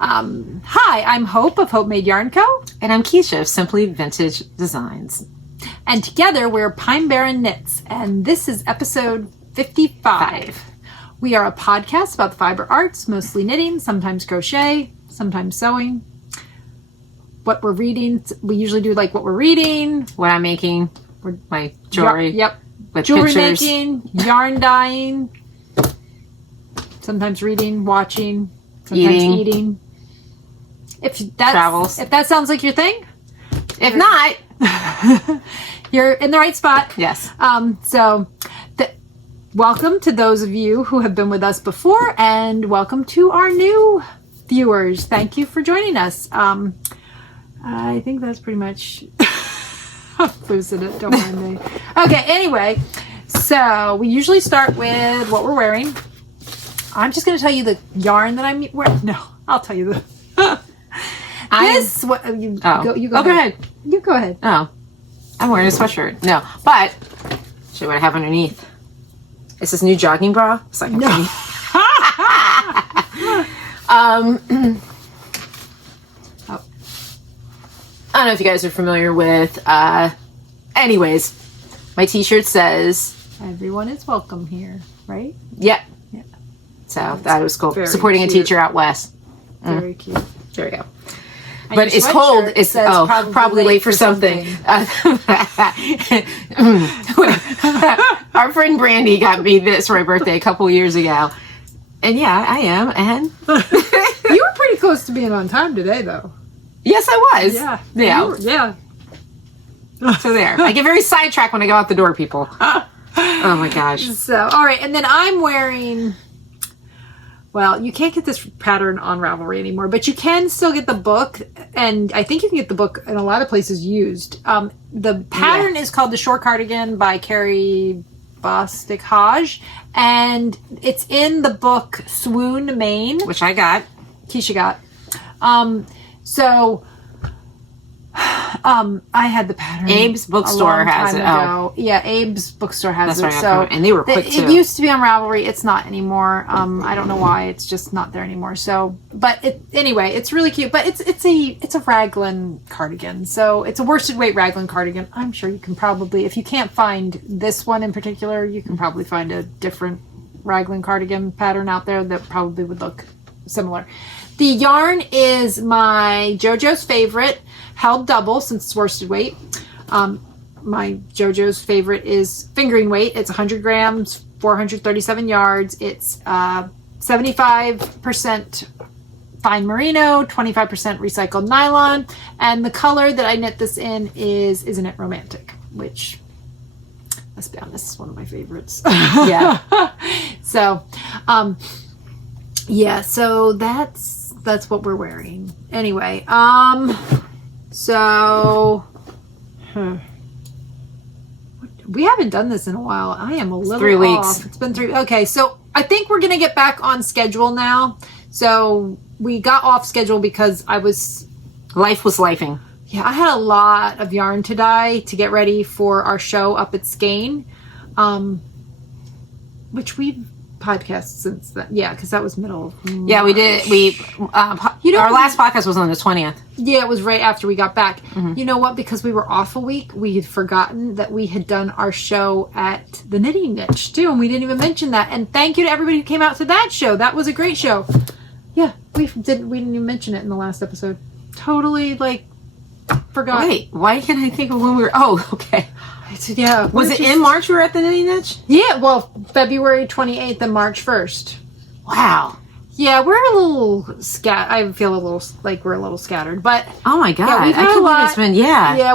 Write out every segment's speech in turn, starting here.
Hi, I'm Hope of Hopemade Yarn Co. And I'm Kiesha of Simply Vintage Designs. And together we're Pine Barren Knits, and this is episode 55. We are a podcast about the fiber arts, mostly knitting, sometimes crochet, sometimes sewing. What we're reading, we usually do like what we're reading. What I'm making, my jewelry. Yep. With Jewelry pictures. making, yarn dyeing, sometimes reading, watching, sometimes eating. If that sounds like your thing, if not, you're in the right spot. Yes. Welcome to those of you who have been with us before, and welcome to our new viewers. Thank you for joining us. I think that's pretty much. I'm losing it. Don't mind me. Okay. Anyway, so we usually start with what we're wearing. I'm just going to tell you the yarn that I'm wearing. No, I'll tell you the. You go ahead. You go ahead. Oh, I'm wearing a sweatshirt. No, but show you what I have underneath. It's this new jogging bra. It's like no. I don't know if you guys are familiar with. Anyways, my T-shirt says, "Everyone is welcome here." Right? Yep. Yeah. So that was cool. Supporting cute. A teacher out west. Very cute. There we go. And but it's cold. It's probably late for something. Our friend Brandy got me this for my birthday a couple years ago, and yeah, I am. And you were pretty close to being on time today, though. Yes, I was. Yeah. Yeah. So there. I get very sidetracked when I go out the door, people. Oh my gosh. So, all right, and then I'm wearing. Well, you can't get this pattern on Ravelry anymore, but you can still get the book, and I think you can get the book in a lot of places used. The pattern is called The Short Cardigan by Carrie Bostic Hodge, and it's in the book Swoon Maine, which I got. Kiesha got. I had the pattern. Abe's bookstore has it. Oh, yeah, Abe's bookstore has it. So, and they were quick too. It used to be on Ravelry. It's not anymore. I don't know why. It's just not there anymore. So, but anyway, it's really cute. But it's a raglan cardigan. So it's a worsted weight raglan cardigan. I'm sure you can probably, if you can't find this one in particular, you can probably find a different raglan cardigan pattern out there that probably would look similar. The yarn is my JoJo's favorite, held double since it's worsted weight. My JoJo's favorite is fingering weight. It's 100 grams, 437 yards. It's 75% fine merino, 25% recycled nylon. And the color that I knit this in is Isn't It Romantic? Which, let's be honest, is one of my favorites. Yeah. So, yeah, so that's what we're wearing. Anyway, we haven't done this in a while. I am a little 3 weeks. off. It's been 3. Okay, so I think we're gonna get back on schedule now. So we got off schedule because life was lifing. Yeah, I had a lot of yarn to dye to get ready for our show up at Skane, which we've podcast since then. Yeah, because that was middle of March. Yeah, we did. Our last podcast was on the 20th. Yeah, it was right after we got back. Mm-hmm. You know what? Because we were off a week, we had forgotten that we had done our show at the Knitting Niche too, and we didn't even mention that. And thank you to everybody who came out to that show. That was a great show. Yeah, we didn't even mention it in the last episode. Totally forgot. Wait, why can't I think of when we were? Oh, okay. Yeah. Was it in March we were at the Knitting Niche? Yeah, well, February 28th and March 1st. Wow. Yeah, we're a little I feel a little like we're a little scattered, but oh my god, yeah, we've had I can't believe it's been Yeah,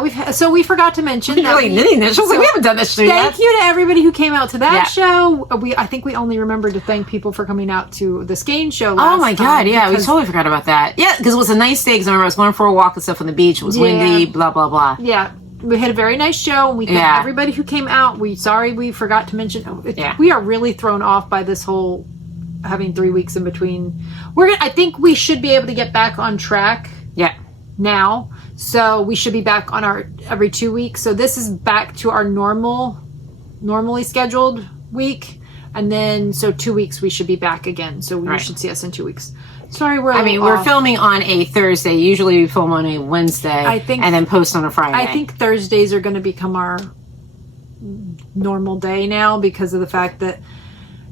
we forgot to mention that Knitting Niche. I was like, we haven't done this show yet. Thank you to everybody who came out to that show. I think we only remembered to thank people for coming out to the Skane show last Oh my god, yeah, we totally forgot about that. Yeah, because it was a nice day. Because I remember I was going for a walk and stuff on the beach. It was windy, blah blah blah. Yeah. We had a very nice show, and we thank everybody who came out. Sorry we forgot to mention. We are really thrown off by this whole having 3 weeks in between. I think we should be able to get back on track. Yeah. Now, so we should be back on our every 2 weeks. So this is back to our normally scheduled week, and then so 2 weeks we should be back again. So you should see us in 2 weeks. Sorry, we're we're filming on a Thursday. Usually we film on a Wednesday and then post on a Friday. I think Thursdays are going to become our normal day now because of the fact that...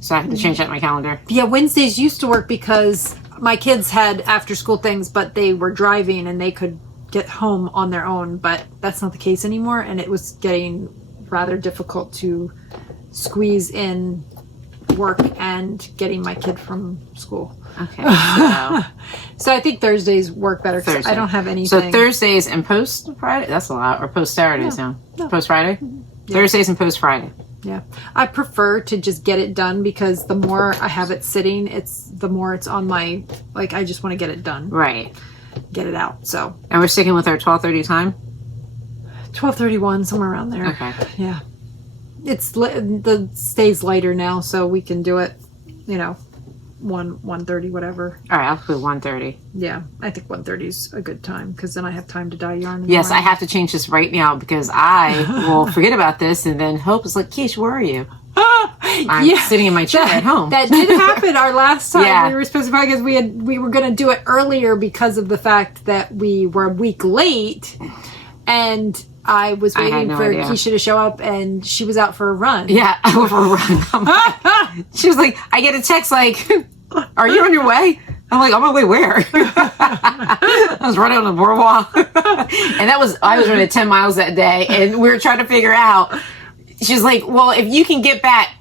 So I have to change that in my calendar. Yeah, Wednesdays used to work because my kids had after school things, but they were driving and they could get home on their own. But that's not the case anymore. And it was getting rather difficult to squeeze in work and getting my kid from school. Okay. So I think Thursdays work better because I don't have anything. So Thursdays and post Friday? That's a lot. Or post Saturdays now? No. Post Friday? Yeah. Thursdays and post Friday. Yeah. I prefer to just get it done because the more I have it sitting, the more it's on my, like, I just want to get it done. Right. Get it out. So. And we're sticking with our 12:30 time? 12:31, somewhere around there. Okay. Yeah. The stays lighter now, so we can do it, 1:30, whatever. All right, I'll put 1:30. Yeah, I think 1:30 is a good time because then I have time to dye yarn. Yes, I have to change this right now because I will forget about this, and then Hope is like, Kiesha, where are you? I'm sitting in my chair at home. That did happen our last time. Yeah. We were supposed to, because we were going to do it earlier because of the fact that we were a week late, and I was waiting for Kiesha to show up, and she was out for a run. Yeah, I went for a run. She was like, I get a text like, are you on your way? I'm like, on my way where? I was running on the boardwalk. And I was running 10 miles that day, and we were trying to figure out. She's like, well, if you can get back,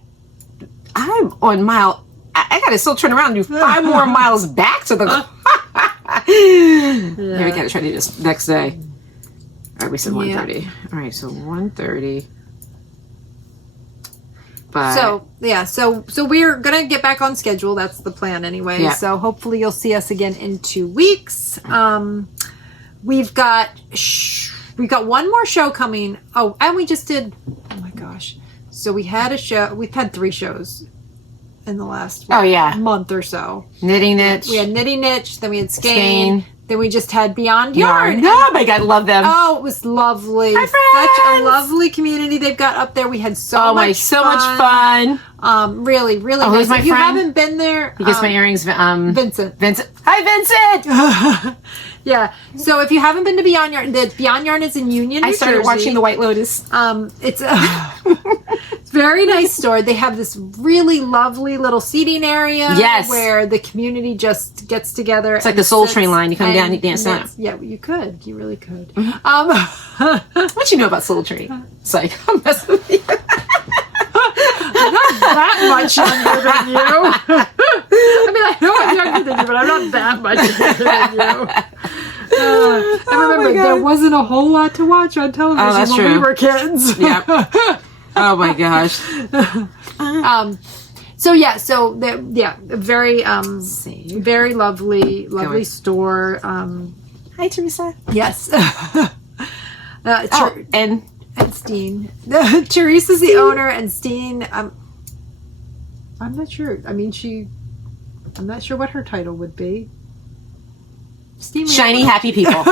I'm on mile. I got to still turn around and do 5 more miles back to the car. Yeah, we got to try to do this next day. All right, we said 1:30. Yeah. All right, so 1:30. But so we're gonna get back on schedule. That's the plan anyway. Yeah. So hopefully you'll see us again in 2 weeks. We've got one more show coming. Oh, and we just did. Oh my gosh! So we had a show. We've had 3 shows in the last month or so. Knitting Niche. We had Knitting Niche. Then we had Skein. Then we just had Beyond Yarn. Oh my God, love them. Oh, it was lovely. Hi, friends. Such a lovely community they've got up there. We had so much fun. Really, really nice. Who's my if you friend? haven't been there, He gets my earrings. Vincent. Hi, Vincent. Yeah. So if you haven't been to Beyond Yarn, the Beyond Yarn is in Union, New I started Jersey. watching The White Lotus. It's a very nice store. They have this really lovely little seating area. Yes. Where the community just gets together. It's like the Soul Train line. You come down and dance out. Yeah, you could. You really could. Mm-hmm. What you know about Soul Train? It's like, I'm messing with you. I'm not that much younger than you. I mean, I know I'm younger than you, but I'm not that much younger than you. I remember there wasn't a whole lot to watch on television when we were kids. Yeah. Oh my gosh. Very lovely store. Hi, Teresa. Yes. And Steen. Teresa's the owner, and Steen, I'm not sure. I mean, I'm not sure what her title would be. Steen, Shiny Happy People.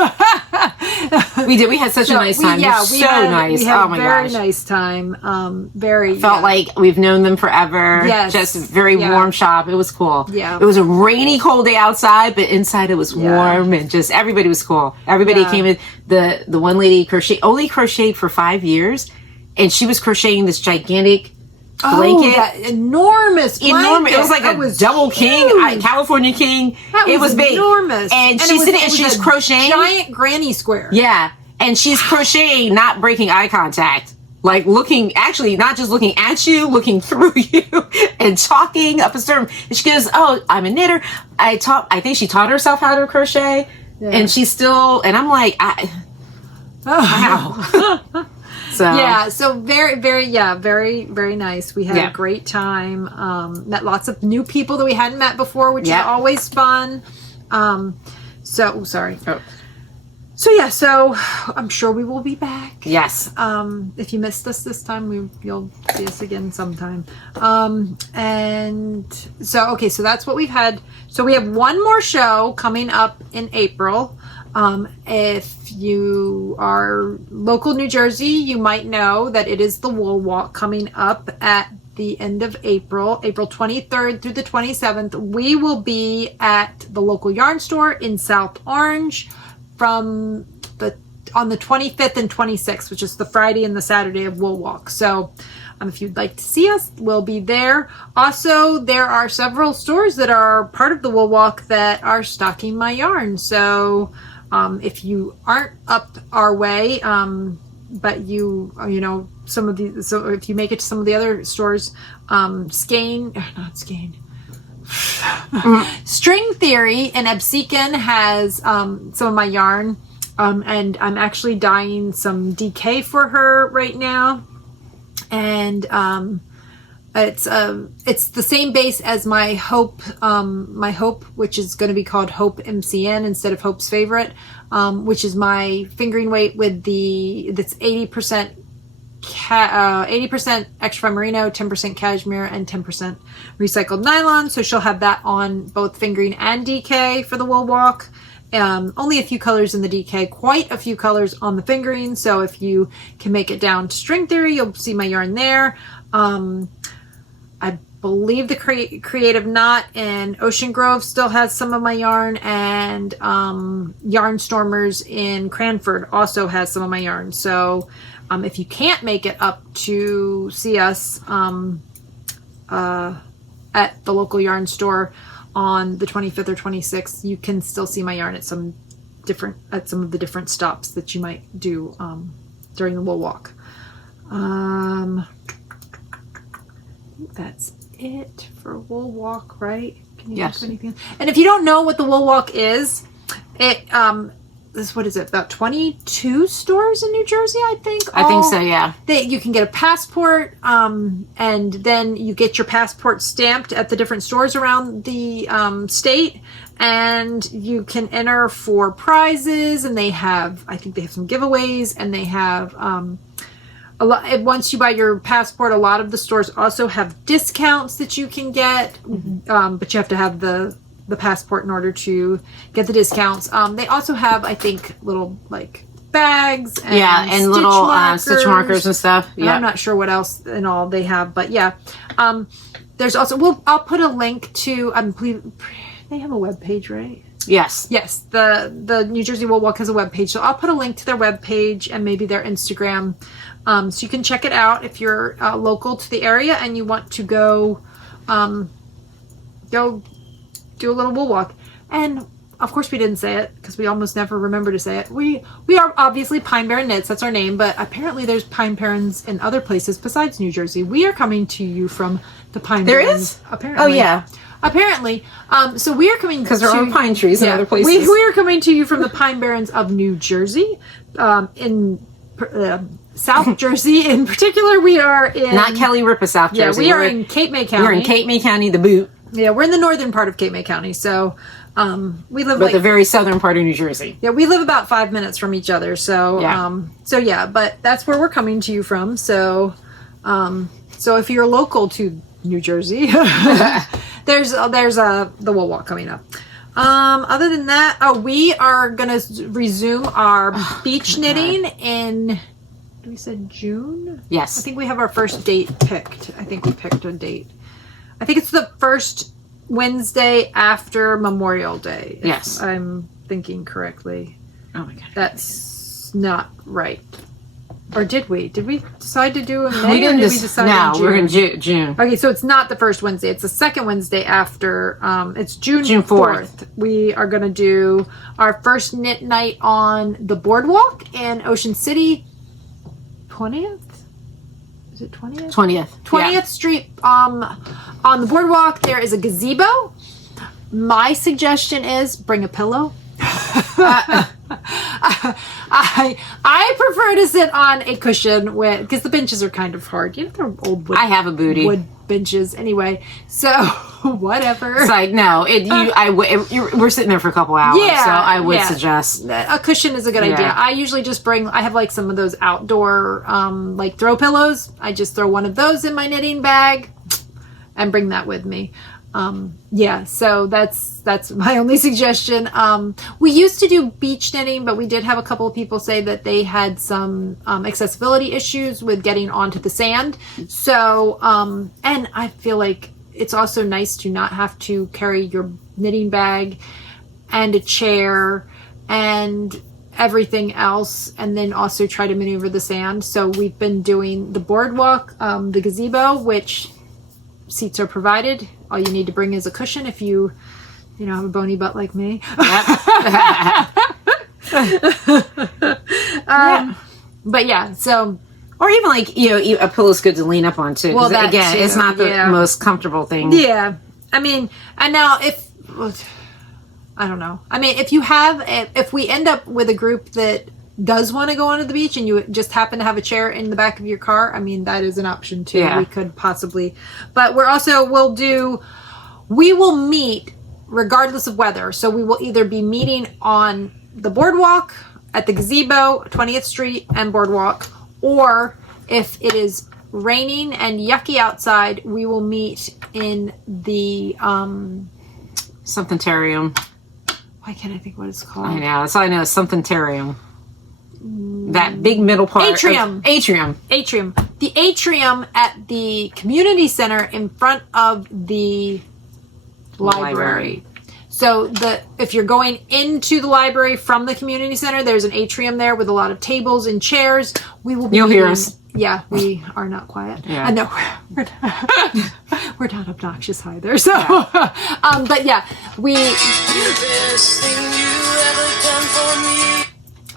We did. We had such a nice time. Nice. We had a very nice time. Felt like we've known them forever. Yes. Just very warm shop. It was cool. Yeah. It was a rainy, cold day outside, but inside it was warm, and just everybody was cool. Everybody came in. The one lady crocheted for 5 years, and she was crocheting this gigantic blanket. That enormous blanket. It was like a double king, California king. It was big. Enormous. And she's sitting and she's crocheting. Giant granny square. Yeah. And she's crocheting, not breaking eye contact. Like looking, actually not just looking at you, looking through you and talking up a storm. And she goes, oh, I'm a knitter. I think she taught herself how to crochet. Yeah. And she's still, and I'm like, wow. So very, very, very, very nice. We had a great time. Met lots of new people that we hadn't met before, which is always fun. Sorry. Oh. So I'm sure we will be back. Yes. If you missed us this time, you'll see us again sometime. So that's what we've had. So we have one more show coming up in April. If you are local New Jersey, you might know that it is the Wool Walk coming up at the end of April, April 23rd through the 27th, we will be at the local yarn store in South Orange on the 25th and 26th, which is the Friday and the Saturday of Wool Walk. So if you'd like to see us, we'll be there. Also, there are several stores that are part of the Wool Walk that are stocking my yarn. So if you aren't up our way, but you know, some of the, so if you make it to some of the other stores, String Theory in Absecon has some of my yarn, and I'm actually dyeing some DK for her right now, and it's the same base as my Hope, which is going to be called Hope MCN instead of Hope's Favorite, which is my fingering weight with that's 80% 80% extra merino, 10% cashmere, and 10% recycled nylon. So she'll have that on both fingering and DK for the Wool Walk. Only a few colors in the DK, quite a few colors on the fingering. So if you can make it down to String Theory, you'll see my yarn there. I believe the Creative Knot in Ocean Grove still has some of my yarn, and Yarn Stormers in Cranford also has some of my yarn. So if you can't make it up to see us at the local yarn store on the 25th or 26th, you can still see my yarn at some of the different stops that you might do during the Wool Walk. I think that's it for Wool Walk, right? Can you think of anything? And if you don't know what the Wool Walk is, what is it? About 22 stores in New Jersey, I think. I think so, yeah. You can get a passport, and then you get your passport stamped at the different stores around the state, and you can enter for prizes. And I think they have some giveaways, and they have a lot. Once you buy your passport, a lot of the stores also have discounts that you can get, but you have to have the passport in order to get the discounts. They also have, I think, little like bags and little stitch markers and stuff. Yeah, I'm not sure what else and all they have, but yeah. There's also, I'll put a link to, they have a web page, right? Yes. The New Jersey Wool Walk has a web page, so I'll put a link to their web page and maybe their Instagram, so you can check it out if you're local to the area and you want to go do a little Wool Walk. And of course we didn't say it because we almost never remember to say it. We are obviously Pine Barren Knits, that's our name, but apparently there's Pine Barrens in other places besides New Jersey. We are coming to you from the Pine Barrens. There is? Apparently. Oh yeah. Apparently. So we are coming because there are pine trees in other places. We are coming to you from the Pine Barrens of New Jersey, in South Jersey in particular. We are in... Not Kelly Ripa, South Jersey. Yeah, we are in Cape May County. We're in Cape May County, the boot. Yeah, we're in the northern part of Cape May County, so we live the very southern part of New Jersey. Yeah, we live about 5 minutes from each other, so but that's where we're coming to you from. So if you're local to New Jersey, there's the Wool Walk coming up. Other than that, we are gonna resume our beach knitting in. We said June. Yes, I think we have our first date picked. I think we picked a date. I think it's the first Wednesday after Memorial Day. Yes. I'm thinking correctly. Oh my God. That's not right. Or did we? Did we decide to do it in May? We didn't decide in June? We're in June. Okay, so it's not the first Wednesday. It's the second Wednesday after. It's June 4th. We are going to do our first knit night on the Boardwalk in Ocean City. 20th? Is it 20th? 20th Street. On the Boardwalk, there is a gazebo. My suggestion is bring a pillow. I prefer to sit on a cushion because the benches are kind of hard. You know, they're old wood. I have a booty. Wood benches anyway. So whatever. It's like we're sitting there for a couple hours. Yeah. So I would suggest a cushion is a good idea. I usually just I have like some of those outdoor like throw pillows. I just throw one of those in my knitting bag and bring that with me. Yeah, so that's my only suggestion. We used to do beach knitting, but we did have a couple of people say that they had some accessibility issues with getting onto the sand. So, and I feel like it's also nice to not have to carry your knitting bag and a chair and everything else, and then also try to maneuver the sand. So we've been doing the boardwalk, the gazebo, which seats are provided. All you need to bring is a cushion if you have a bony butt like me. But yeah, so. Or even like, a pillow's good to lean up on too. Well, again, too, it's not the most comfortable thing. Yeah. I mean, and now I don't know. I mean, if we end up with a group that does want to go onto the beach and you just happen to have a chair in the back of your car, I mean, that is an option too. Yeah. We could possibly, but we will meet regardless of weather. So we will either be meeting on the boardwalk, at the gazebo, 20th Street and Boardwalk, or if it is raining and yucky outside, we will meet in the something terrarium. Why can't I think what it's called? I know. That's all I know. It's something terrarium. That big middle part. Atrium. The atrium at the community center in front of the library. So if you're going into the library from the community center, there's an atrium there with a lot of tables and chairs. You'll hear us. Yeah, we are not quiet. Yeah. No, we're not obnoxious either. So, yeah. But yeah,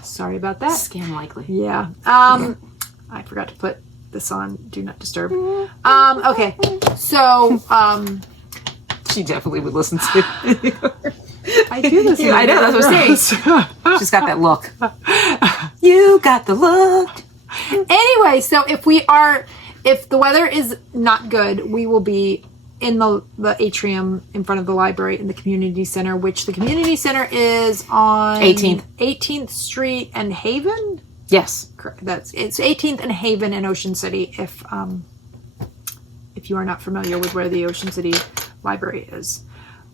sorry about that. Scam likely. Yeah. I forgot to put this on Do Not Disturb. Okay. So, she definitely would listen to it. I do listen. I know, that's what I'm saying. She's got that look. You got the look. Anyway, so if the weather is not good, we will be in the atrium in front of the library in the community center, which the community center is on 18th Street and Haven. Yes, correct. It's 18th and Haven in Ocean City. If you are not familiar with where the Ocean City Library is,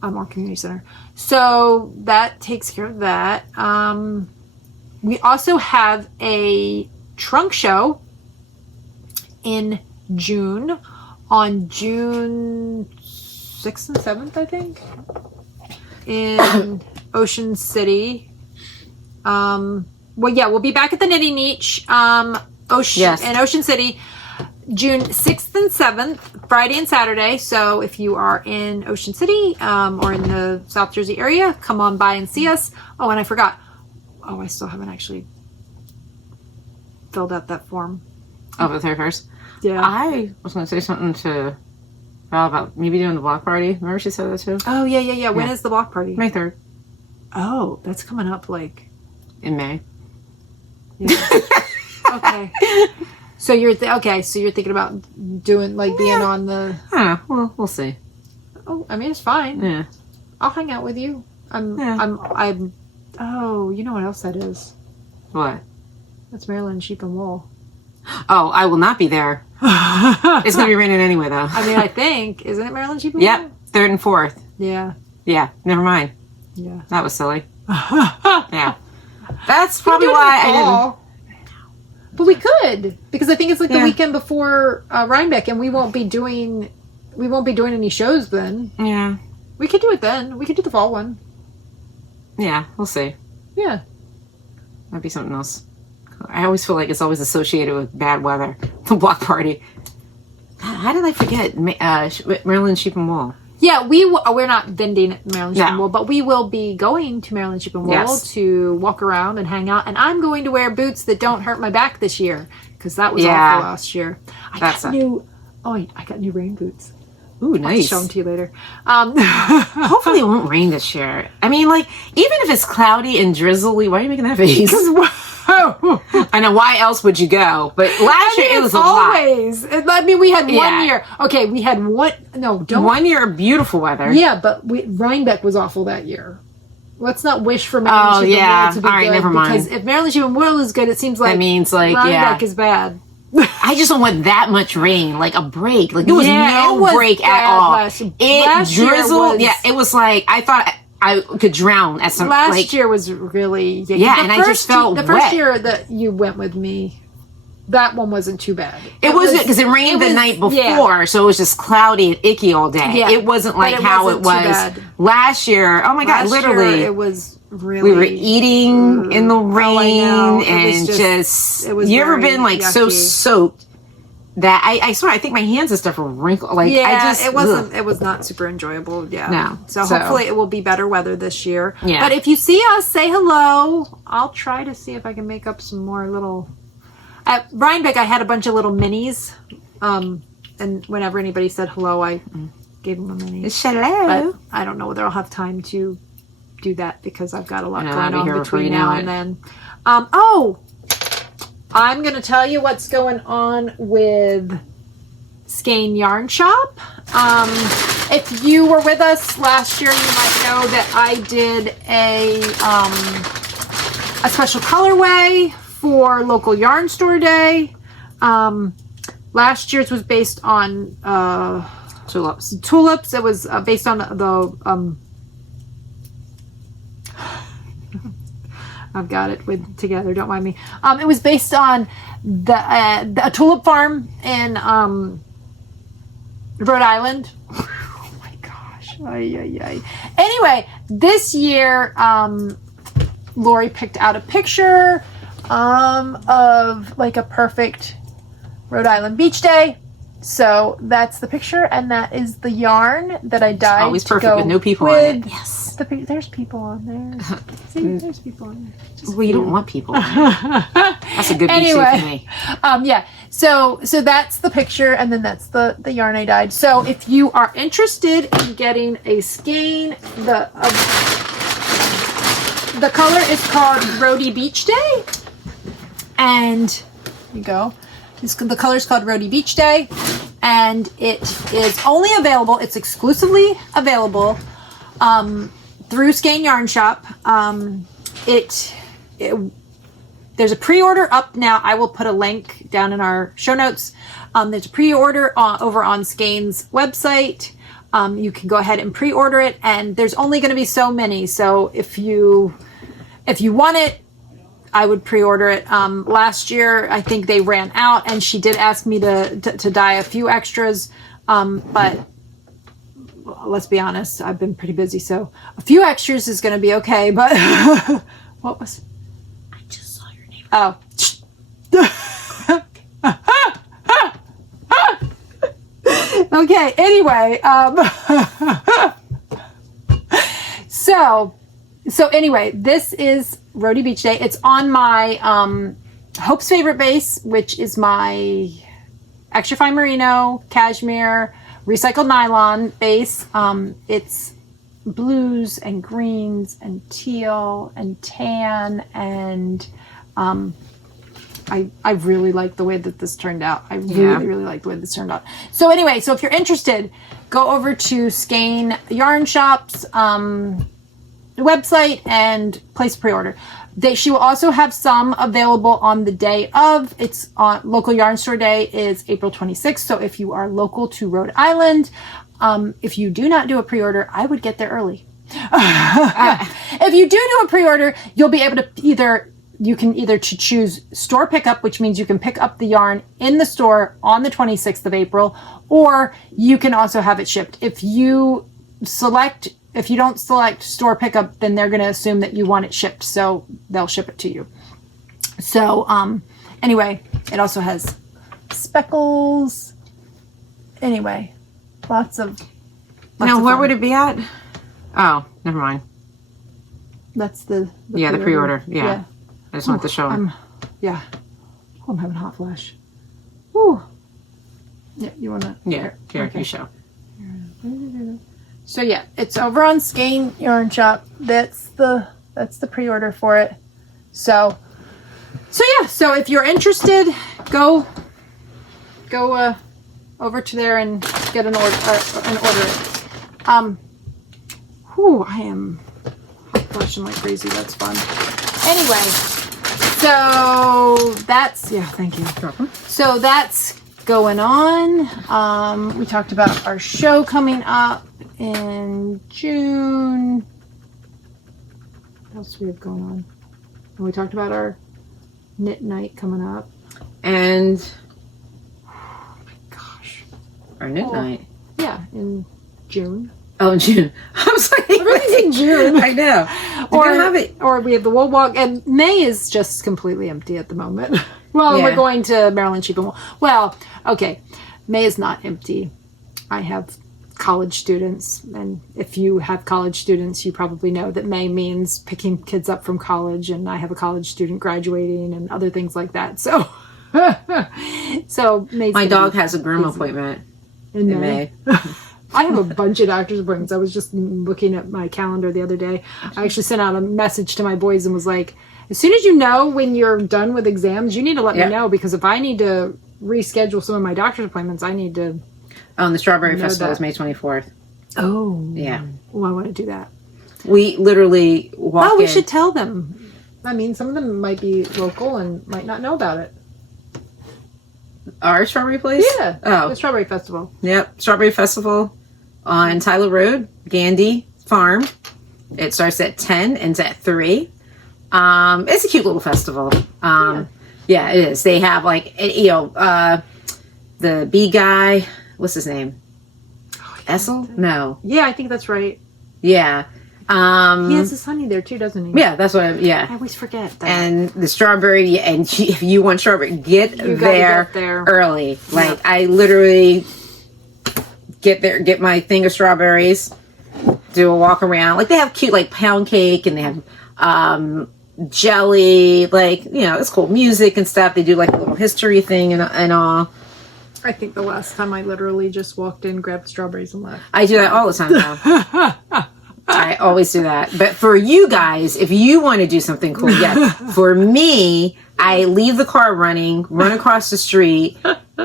or community center, so that takes care of that. We also have a trunk show in June, on June 6th and 7th, I think, in Ocean City. We'll be back at the Knitting Niche in Ocean City, June 6th and 7th, Friday and Saturday. So if you are in Ocean City or in the South Jersey area, come on by and see us. Oh, and I forgot. Oh, I still haven't actually filled out that form. Oh, the 31st? Yeah. I was going to say something to Val about maybe doing the block party. Remember she said that too? Oh, yeah. When is the block party? May 3rd. Oh, that's coming up like... in May. Yeah. Okay. So you're thinking about doing being on the... Well, we'll see. Oh, I mean, it's fine. Yeah. I'll hang out with you. Oh, you know what else that is? What? That's Maryland Sheep and Wool. Oh, I will not be there. It's going to be raining anyway, though. I mean, I think. Isn't it Maryland Sheep and Wool? Yep. 3rd and 4th. Yeah. Yeah. Never mind. Yeah. That was silly. Yeah. That's probably why I didn't. But we could, because I think it's the weekend before Rhinebeck, and we won't be doing any shows then. Yeah. We could do it then. We could do the fall one. Yeah, we'll see. Yeah. That'd be something else. I always feel like it's always associated with bad weather. The block party. How did I forget Maryland Sheep and Wool? Yeah, we're not vending at Maryland Sheep and Wool, but we will be going to Maryland Sheep and Wool to walk around and hang out. And I'm going to wear boots that don't hurt my back this year, because that was awful last year. I got new rain boots. Ooh, nice. I'll show them to you later. Hopefully it won't rain this year. I mean, even if it's cloudy and drizzly, why are you making that face? I know, why else would you go? But last year it was always. I mean, we had 1 year. Okay, we had one. No, don't. 1 year of beautiful weather. Yeah, but Rhinebeck was awful that year. Let's not wish for Maryland Sheep and Wool to be good. Never mind. Because if Maryland Sheep and Wool is good, it seems like that means Rhinebeck is bad. I just don't want that much rain, like a break. Like there was Yeah, it no was break at bad all. last year Drizzled. was- Yeah, it was like I thought I could drown at some. Last like, year was really Yeah, and I just felt the first wet. year that you went with me. That one wasn't too bad. It wasn't because it rained the night before, so it was just cloudy and icky all day. Yeah, It wasn't like but it how wasn't it too was bad. last year. Oh my God, Last literally. year, it was really. We were eating in the rain know. It and was just. it was You ever very been like so yucky. soaked that I swear I think my hands and stuff were wrinkled. Like Yeah, I just it wasn't. ugh. It was not super enjoyable. Yeah. No. So So- hopefully it will be better weather this year. Yeah. But if you see us, say hello. I'll try to see if I can make up some more little. At Rhinebeck, I had a bunch of little minis. And whenever anybody said hello, I gave them a mini. Hello. But I don't know whether I'll have time to do that because I've got a lot I know, going I'll be on here before between you know now it. and then. Oh, I'm going to tell you what's going on with Skein Yarn Shop. If you were with us last year, you might know that I did a special colorway for local yarn store day. Last year's was based on tulips. It was based on the I've got it with together. Don't mind me. It was based on a tulip farm in Rhode Island. Oh my gosh! Ay, ay, ay. Anyway, this year, Lori picked out a picture of like a perfect Rhode Island beach day. So that's the picture, and that is the yarn that I dyed. Always to perfect go with no people on with it. Yes. There's people on there. See, there's people on there. Well, you don't want people. That's a good beach day for me. Yeah. So that's the picture, and then that's the yarn I dyed. So if you are interested in getting a skein, the color is called Rhody Beach Day, and here you go. The color is called Rhody Beach Day, and it is only available. It's exclusively available through Skein Yarn Shop. There's a pre-order up now. I will put a link down in our show notes. There's a pre-order over on Skein's website. You can go ahead and pre-order it, and there's only going to be so many. So if you want it, I would pre-order it. Last year, I think they ran out, and she did ask me to dye a few extras, but let's be honest, I've been pretty busy, so a few extras is going to be okay. But what was? I just saw your name. Oh. Okay. Anyway, so anyway, this is Rhody Beach Day. It's on my Hope's Favorite base, which is my extra fine merino, cashmere, recycled nylon base. It's blues and greens and teal and tan, and I really like the way that this turned out. I really like the way this turned out. So anyway, so if you're interested, go over to Skein Yarn Shop's website and place a pre-order. She will also have some available on the day of. It's on local yarn store day is April 26th. So if you are local to Rhode Island, if you do not do a pre-order, I would get there early. If you do a pre-order, you'll be able to you can either choose store pickup, which means you can pick up the yarn in the store on the 26th of April, or you can also have it shipped. If you don't select store pickup, then they're going to assume that you want it shipped, so they'll ship it to you. So anyway, it also has speckles. Anyway, lots of Now, where fun. would it be at? Oh, never mind. That's the The pre-order. Yeah. I just want to show them. I'm having hot flash. Woo. Yeah, you want to? Yeah, here, okay. you show. So yeah, it's over on Skein Yarn Shop. That's the pre-order for it. So yeah. So if you're interested, go over to there and get an order it. I am hot flashing like crazy. That's fun. Anyway, So that's, yeah, thank you. So that's going on. We talked about our show coming up in June. What else do we have going on? And we talked about our knit night coming up. And Oh my gosh. our knit night. Yeah, in June. Oh, in June. I was like, Everything's in June. I know. Or we have the wool walk, and May is just completely empty at the moment. Well, we're going to Maryland Sheep and Wool. Well, okay, May is not empty. I have college students, and if you have college students, you probably know that May means picking kids up from college, and I have a college student graduating and other things like that. So, May's my dog has a groom appointment in May. I have a bunch of doctor's appointments. I was just looking at my calendar the other day. I actually sent out a message to my boys and was like, as soon as you know when you're done with exams, you need to let me know, because if I need to reschedule some of my doctor's appointments, I need to. Oh, and the Strawberry Festival is May 24th. Oh. Yeah. Well, I want to do that. We literally walk in. We should tell them. I mean, some of them might be local and might not know about it. Our strawberry place? Yeah. Oh. The Strawberry Festival. Yep. Strawberry Festival on Tyler Road, Gandy Farm. It starts at 10 and ends at 3. It's a cute little festival. Yeah, it is. They have the bee guy. What's his name? Essel? No. Yeah, I think that's right. Yeah. He has his honey there too, doesn't he? Yeah, that's what I always forget that. And the strawberry, and if you want strawberry, get there early. Like, I literally get there, get my thing of strawberries, do a walk around. Like, they have cute, like, pound cake, and they have jelly, like, it's cool. Music and stuff. They do, like, a little history thing and all. I think the last time I literally just walked in, grabbed strawberries, and left. I do that all the time now. I always do that. But for you guys, if you want to do something cool, yes. For me, I leave the car running, run across the street,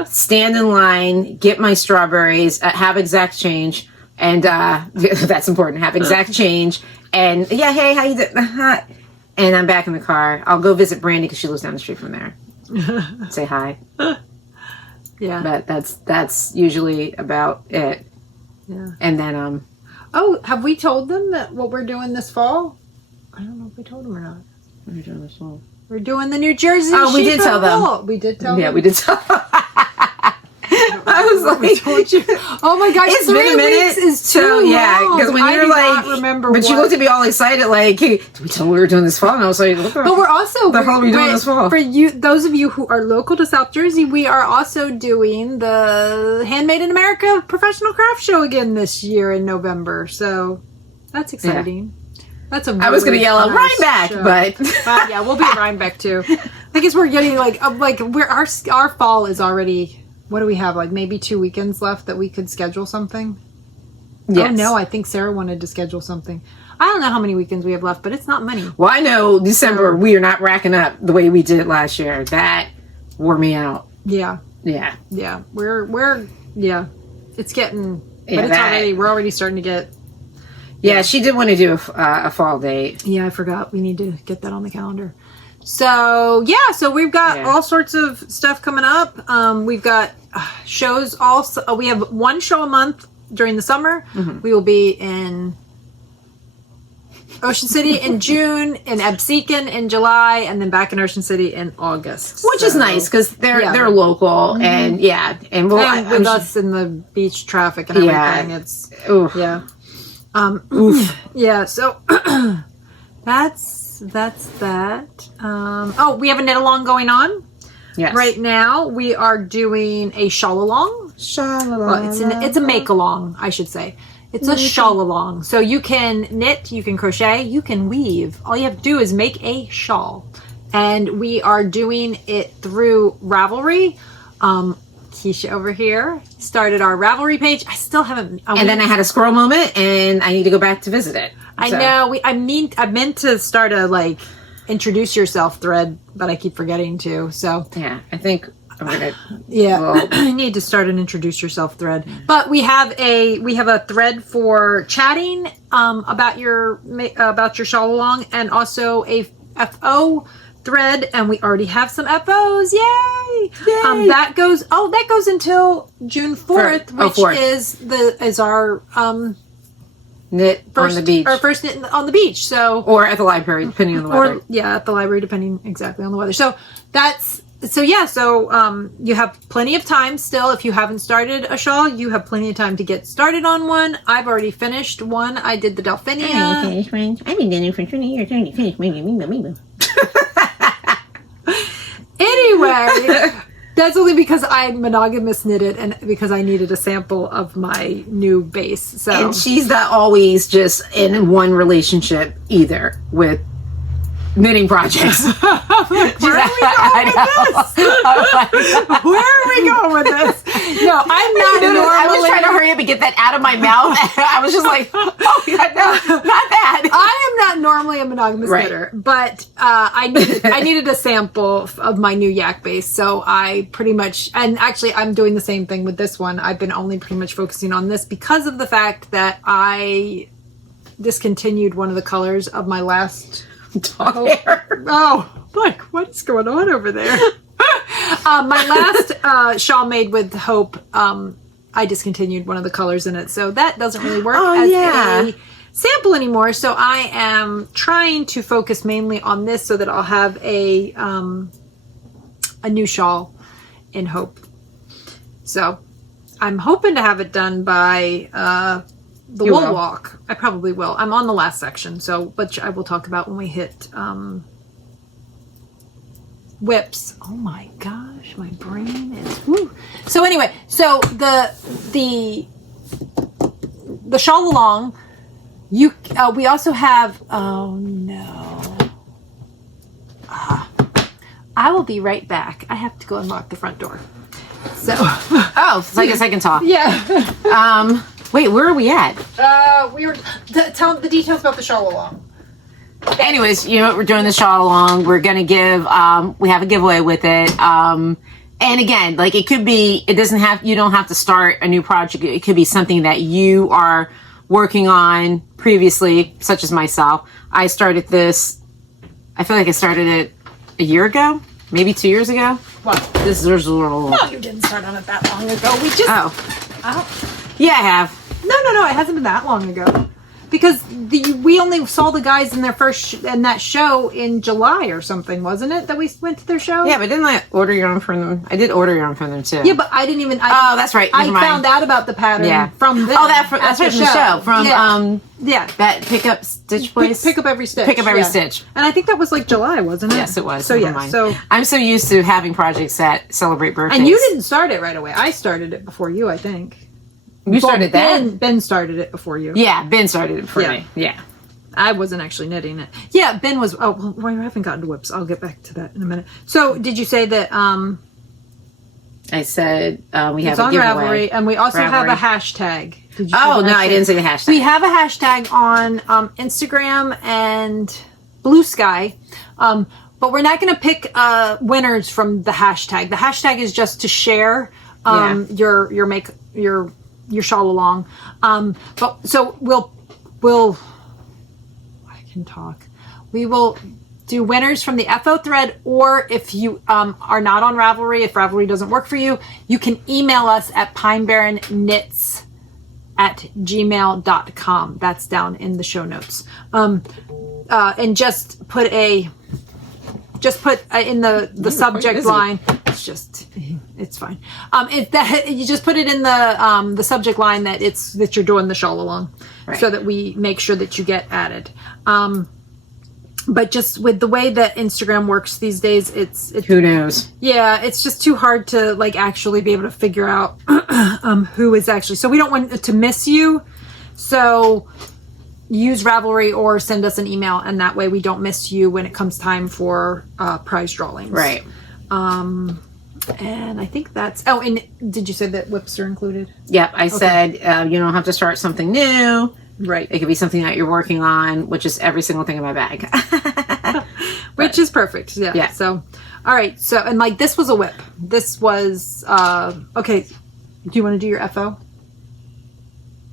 stand in line, get my strawberries, have exact change, and that's important. Have exact change, and hey, how you doing? And I'm back in the car. I'll go visit Brandy because she lives down the street from there. Say hi. Yeah. But that's usually about it. Yeah. And then Oh, have we told them that what we're doing this fall? I don't know if we told them or not. What are you doing this fall? We're doing the New Jersey. Oh, we did tell them. Wool. We did tell them. Yeah, we did tell them. I was like, we told you. Oh my gosh, it's been a minute. Weeks is too long. Yeah, because when you're like, remember but you looked at me all excited, like, hey, did we tell them we were doing this fall? And I was like, what the, but we're also the hell are we doing this fall? For you, those of you who are local to South Jersey, we are also doing the Handmade in America Professional Craft Show again this year in November. So that's exciting. Yeah. That's a. Really I was going to yell out nice Rhinebeck, show. but yeah, we'll be at Rhinebeck too. I guess we're getting we're our fall is already. What do we have? Like maybe 2 weekends left that we could schedule something? Yes. Oh no, I think Sarah wanted to schedule something. I don't know how many weekends we have left, but it's not many. Well, I know December we are not racking up the way we did it last year. That wore me out. Yeah. Yeah. Yeah. We're it's getting but it's we're already starting to get. Yeah, she did want to do a fall date. Yeah, I forgot. We need to get that on the calendar. So we've got all sorts of stuff coming up. We've got shows. Also, we have one show a month during the summer. Mm-hmm. We will be in Ocean City in June, in Absecon in July, and then back in Ocean City in August. Which is nice because they're local and and with us in the beach traffic and everything. It's oof. Yeah. So that's that. We have a Knitalong going on. Yes. Right now we are doing a Shawl-a-long. Shawl-a-long. Well, it's a make-along, I should say. It's a Shawl-a-long. So you can knit, you can crochet, you can weave. All you have to do is make a shawl. And we are doing it through Ravelry. Kiesha over here started our Ravelry page. I still haven't. And then I had a squirrel moment, and I need to go back to visit it. I know. I meant to start a introduce yourself thread, but I keep forgetting to. So yeah, I think I'm gonna. I need to start an introduce yourself thread. But we have a thread for chatting about your Shawl-a-long, and also a FO thread, and we already have some FOs. Yay! Yay! That goes until June 4th, which 4th. is our knit first, on the beach. Our first knit on the beach. So or at the library, depending on the weather. Or at the library, depending exactly on the weather. So you have plenty of time still. If you haven't started a shawl, you have plenty of time to get started on one. I've already finished one. I did the Delphinia. I've been doing it for 20 years. I already finished. Anyway, that's only because I monogamous knitted and because I needed a sample of my new base. So And she's not always just in one relationship either with knitting projects. Where are we going with this? No, I'm not normally. I was trying to hurry up and get that out of my mouth. I was just like, oh, yeah, no, not that. I am not normally a monogamous knitter, but I needed a sample of my new yak base, so I pretty much, and actually I'm doing the same thing with this one. I've been only pretty much focusing on this because of the fact that I discontinued one of the colors of my last dog hair. Oh, like what's going on over there? My last shawl made with Hope, I discontinued one of the colors in it, so that doesn't really work as a sample anymore. So I am trying to focus mainly on this so that I'll have a new shawl in Hope. So I'm hoping to have it done by the wool walk. I probably will. I'm on the last section, so which I will talk about when we hit WIPs. Oh my gosh, my brain is woo. So anyway, so the Shawl-a-long, we also have, oh no. I will be right back. I have to go unlock the front door. So So I guess I can talk. Yeah. Wait, where are we at? We were tell the details about the Shawl-a-long. Anyways, you know what, we're doing the Shawl-a-long. We're gonna give we have a giveaway with it. And again, like it could be, you don't have to start a new project. It could be something that you are working on previously, such as myself. I started this, I feel like I started it a year ago, maybe 2 years ago. Wow. This is a little. No, you didn't start on it that long ago. We just. Oh. Oh. Yeah, I have. No, it hasn't been that long ago. Because we only saw the guys in their first in that show in July or something, wasn't it? That we went to their show. Yeah, but didn't I order yarn from them? I did order yarn from them too. Yeah, but I didn't even. Oh, that's right. I found out about the pattern from them. Oh, that's right from the show. From that pick up stitch place. Pick up every stitch. Pick up every stitch. And I think that was like July, wasn't it? Yes, it was. So so I'm so used to having projects that celebrate birthdays. And you didn't start it right away. I started it before you, I think. You started that? Ben started it before you. Yeah, Ben started it before me. Yeah. I wasn't actually knitting it. Yeah, Ben was. Oh, well, we haven't gotten to WIPs. I'll get back to that in a minute. So, did you say that? I said we have it's a on giveaway. Ravelry, and we also have a hashtag. Did you no, I didn't say the hashtag. We have a hashtag on Instagram and Blue Sky, but we're not going to pick winners from the hashtag. The hashtag is just to share your Shawl-a-long. But so we'll. Can talk. We will do winners from the FO thread, or if you are not on Ravelry, if Ravelry doesn't work for you, you can email us at pinebarrenknits@gmail.com. That's down in the show notes. And just put in the subject line. It's fine. You just put it in the subject line that you're doing the Shawl-a-long, so that we make sure that you get added. But just with the way that Instagram works these days, it's who knows? Yeah, it's just too hard to like actually be able to figure out who is actually. So we don't want to miss you. So use Ravelry or send us an email, and that way we don't miss you when it comes time for prize drawings. Right. And I think that's. Oh, and did you say that WIPs are included? Yep, I said you don't have to start something new. Right. It could be something that you're working on, which is every single thing in my bag. Which is perfect. Yeah. So, all right. So, and like this was a WIP. This was okay. Do you want to do your FO?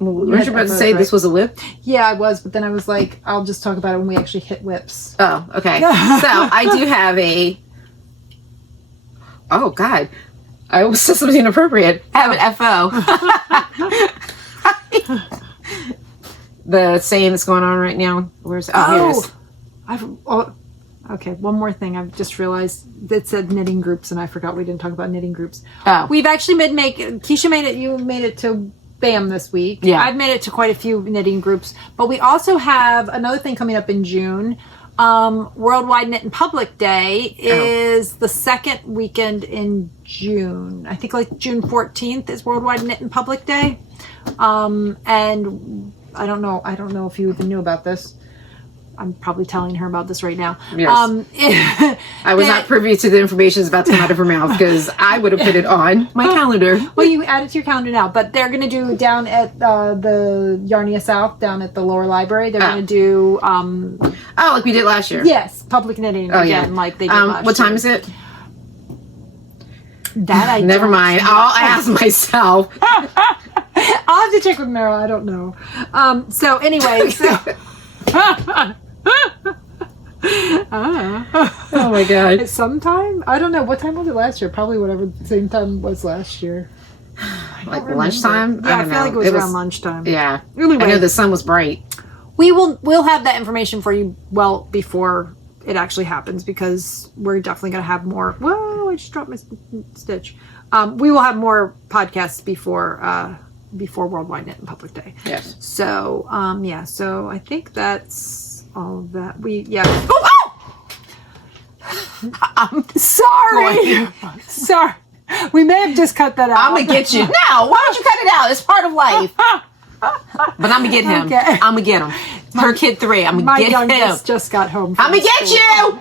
Weren't you about to say this was a WIP? Yeah, I was, but then I was like, I'll just talk about it when we actually hit WIPs. Oh, okay. So I do have a. Oh God, I almost said something inappropriate. I have an FO. The saying that's going on right now. Where's here it is. Okay, one more thing. I've just realized it said knitting groups, and I forgot we didn't talk about knitting groups. Oh, we've actually Kiesha made it. You made it to BAM this week. Yeah, I've made it to quite a few knitting groups, but we also have another thing coming up in June. Worldwide Knit in Public Day is the second weekend in June. I think like June 14th is Worldwide Knit in Public Day. And I don't know if you even knew about this. I'm probably telling her about this right now. Yes. I was not privy to the information that's about to come out of her mouth because I would have put it on my calendar. Well, you add it to your calendar now. But they're going to do down at the Yarnia South, down at the lower library. They're going to do... like we did last year. Yes, public knitting again, like they did last year. What time is it? That I Never mind. I'll ask myself. I'll have to check with Meryl. I don't know. So anyway, oh my God. It's sometime? I don't know. What time was it last year? Probably whatever the same time was last year. Like lunchtime? Yeah, I feel like it was around lunchtime. Yeah. Anyway, I know the sun was bright. We'll have that information for you well before it actually happens because we're definitely going to have more. Whoa, I just dropped my stitch. We will have more podcasts before Worldwide Knit and Public Day. Yes. So, so I think that's all that I'm sorry. Sorry. We may have just cut that out. I'm going to get you. No, why don't you cut it out? It's part of life. But I'm going to get him. Okay. I'm going to get him. Her kid 3. I'm going to get him. My youngest just got home. I'm going to get you.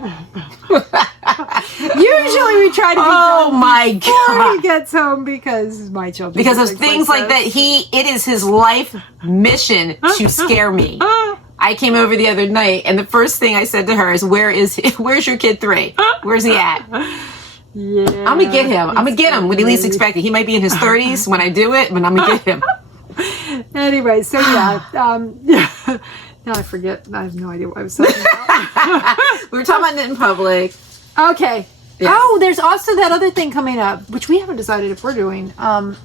Usually we try to be done my before God. he gets home because my children. Because of things like that, it is his life mission to scare me. I came over the other night, and the first thing I said to her is, "Where's your kid 3? Where's he at?" Yeah, I'm gonna get him. I'm gonna get him when he least expected. He might be in his 30s when I do it, but I'm gonna get him. Anyway, so now I forget. I have no idea what I was talking about. We were talking about knit in public. Okay. Yes. Oh, there's also that other thing coming up, which we haven't decided if we're doing. I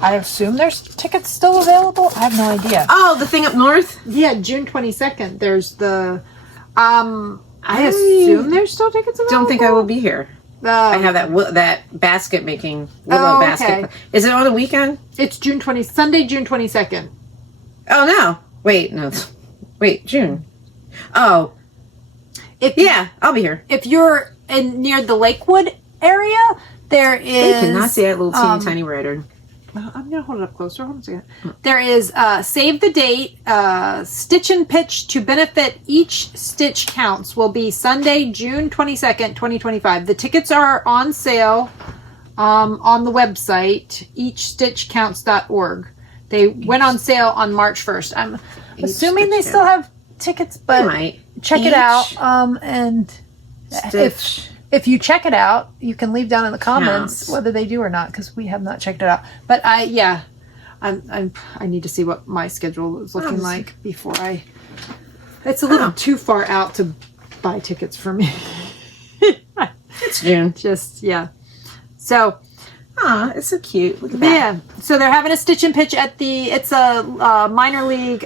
assume there's tickets still available. I have no idea. Oh, the thing up north? Yeah, June 22nd. There's the. I assume there's still tickets available. Don't think I will be here. I have that basket making willow basket. Is it on a weekend? It's Sunday, June 22nd. Oh no! Wait, June. Oh. I'll be here. If you're near the Lakewood area, there is... You cannot see that little teeny tiny writer. I'm going to hold it up closer. Hold on a second. There is Save the Date, Stitch and Pitch to benefit Each Stitch Counts will be Sunday, June 22nd, 2025. The tickets are on sale on the website, eachstitchcounts.org. They went on sale on March 1st. I'm assuming they still have tickets, but check it out. And if you check it out, you can leave down in the comments whether they do or not, because we have not checked it out. But I need to see what my schedule is looking like before it's a little too far out to buy tickets for me. It's June. So. It's so cute. Look at that. Yeah. So they're having a Stitch and Pitch it's a minor league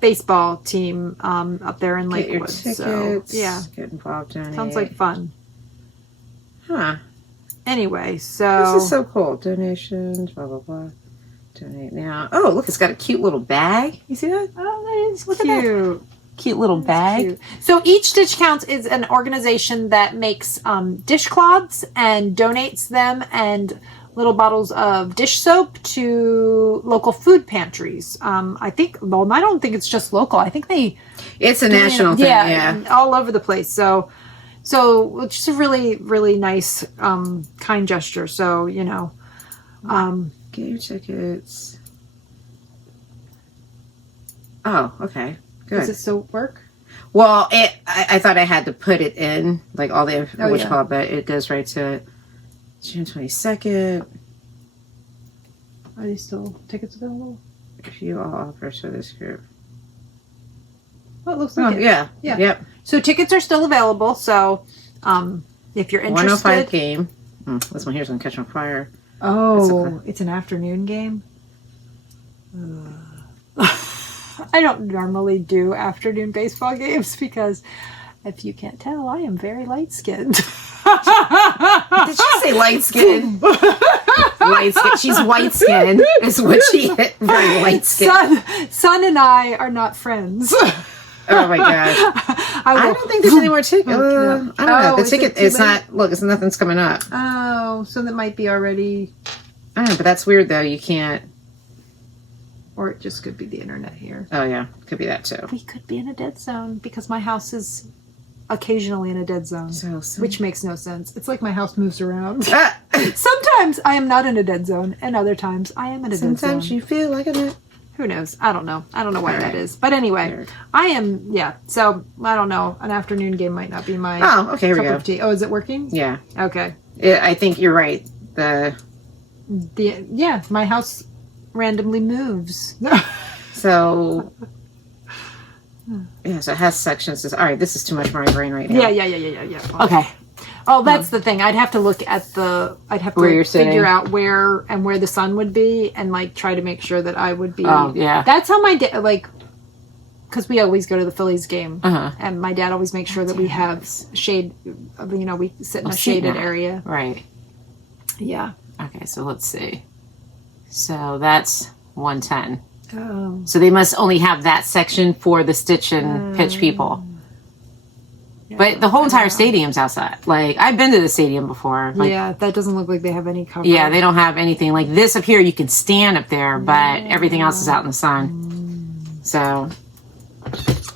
baseball team up there in Lakewood. Get your tickets, so get involved in it. Sounds like fun. Huh. Anyway, so this is so cool. Donations, blah blah blah. Donate now. Oh, look, it's got a cute little bag. You see that? Oh, that is cute. Cute little bag. Cute. So Each Stitch Counts is an organization that makes dishcloths and donates them and little bottles of dish soap to local food pantries. I don't think it's just local. I think it's a national thing. Yeah, all over the place. So it's just a really, really nice, kind gesture. So, get your tickets. Oh, okay. Good. Does it still work? Well, I thought I had to put it in, like all the but it goes right to it. June 22nd. Are these still tickets available? A few offers for this group. Oh, it looks like it. Yeah. Yeah. Yep. So tickets are still available. So if you're interested. 105 game. This one here's going to catch on fire. Oh, it's an afternoon game? I don't normally do afternoon baseball games because, if you can't tell, I am very light-skinned. Did she say light-skinned? Light-skinned. She's white-skinned is what she hit. Very light-skinned. Son and I are not friends. Oh my gosh. I don't think there's any more tickets. No. I don't know. The is ticket, it it's too late? not, look, it's nothing's coming up. Oh, so that might be already, I don't know, but that's weird though. You can't. or it just could be the internet here. Oh yeah, could be that too. We could be in a dead zone because my house is occasionally in a dead zone, which makes no sense. It's like my house moves around. Sometimes I am not in a dead zone, and other times I am in a dead zone. Sometimes you feel like a. Who knows? I don't know. I don't know why that Alright. is. But anyway, I am, so I don't know. An afternoon game might not be my Oh, okay, here we cup go. of tea. Oh, is it working? Yeah. Okay. I think you're right. My house randomly moves. So it has sections. All right, this is too much for my brain right now. Yeah. Okay. Oh, that's the thing. I'd have to look at I'd have Where you're to figure sitting. out where the sun would be and like try to make sure that I would be. Oh, yeah. That's how my dad, because we always go to the Phillies game, Uh-huh. and my dad always makes sure that we have shade. We sit in a shaded area. Right. Yeah. Okay, so let's see. So that's 110. Oh. So they must only have that section for the stitch and pitch people. But the whole entire stadium's outside. Like, I've been to the stadium before. Like, Yeah, that doesn't look like they have any cover. yeah, they don't have anything. Like, this up here, you can stand up there, but everything else is out in the sun. So,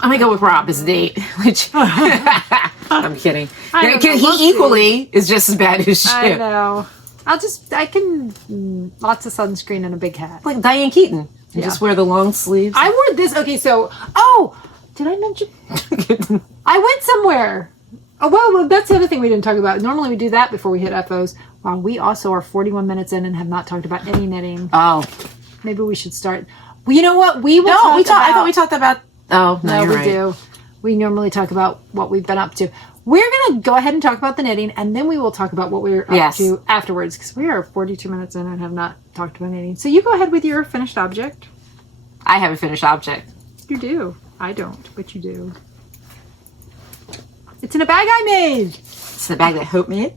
I'm going to go with opposite date, which, I'm kidding. I don't know. Because We'll see. he equally is just as bad as I you. know. I can, lots of sunscreen and a big hat. Like Diane Keaton. You Yeah. just wear the long sleeves. I wore this. Okay, so did I mention? I went somewhere. Oh well, that's the other thing we didn't talk about. Normally we do that before we hit FOs. Wow, we also are 41 minutes in and have not talked about any knitting. Oh. Maybe we should start. Well, you know what? We will. No, talk I thought we talked about. Oh, no, you're we right. do. We normally talk about what we've been up to. We're gonna go ahead and talk about the knitting, and then we will talk about what we're up to afterwards, because we are 42 minutes in and have not talked about knitting. So you go ahead with your finished object. I have a finished object. You do. I don't, but you do. It's in a bag I made. It's the bag that Hope made.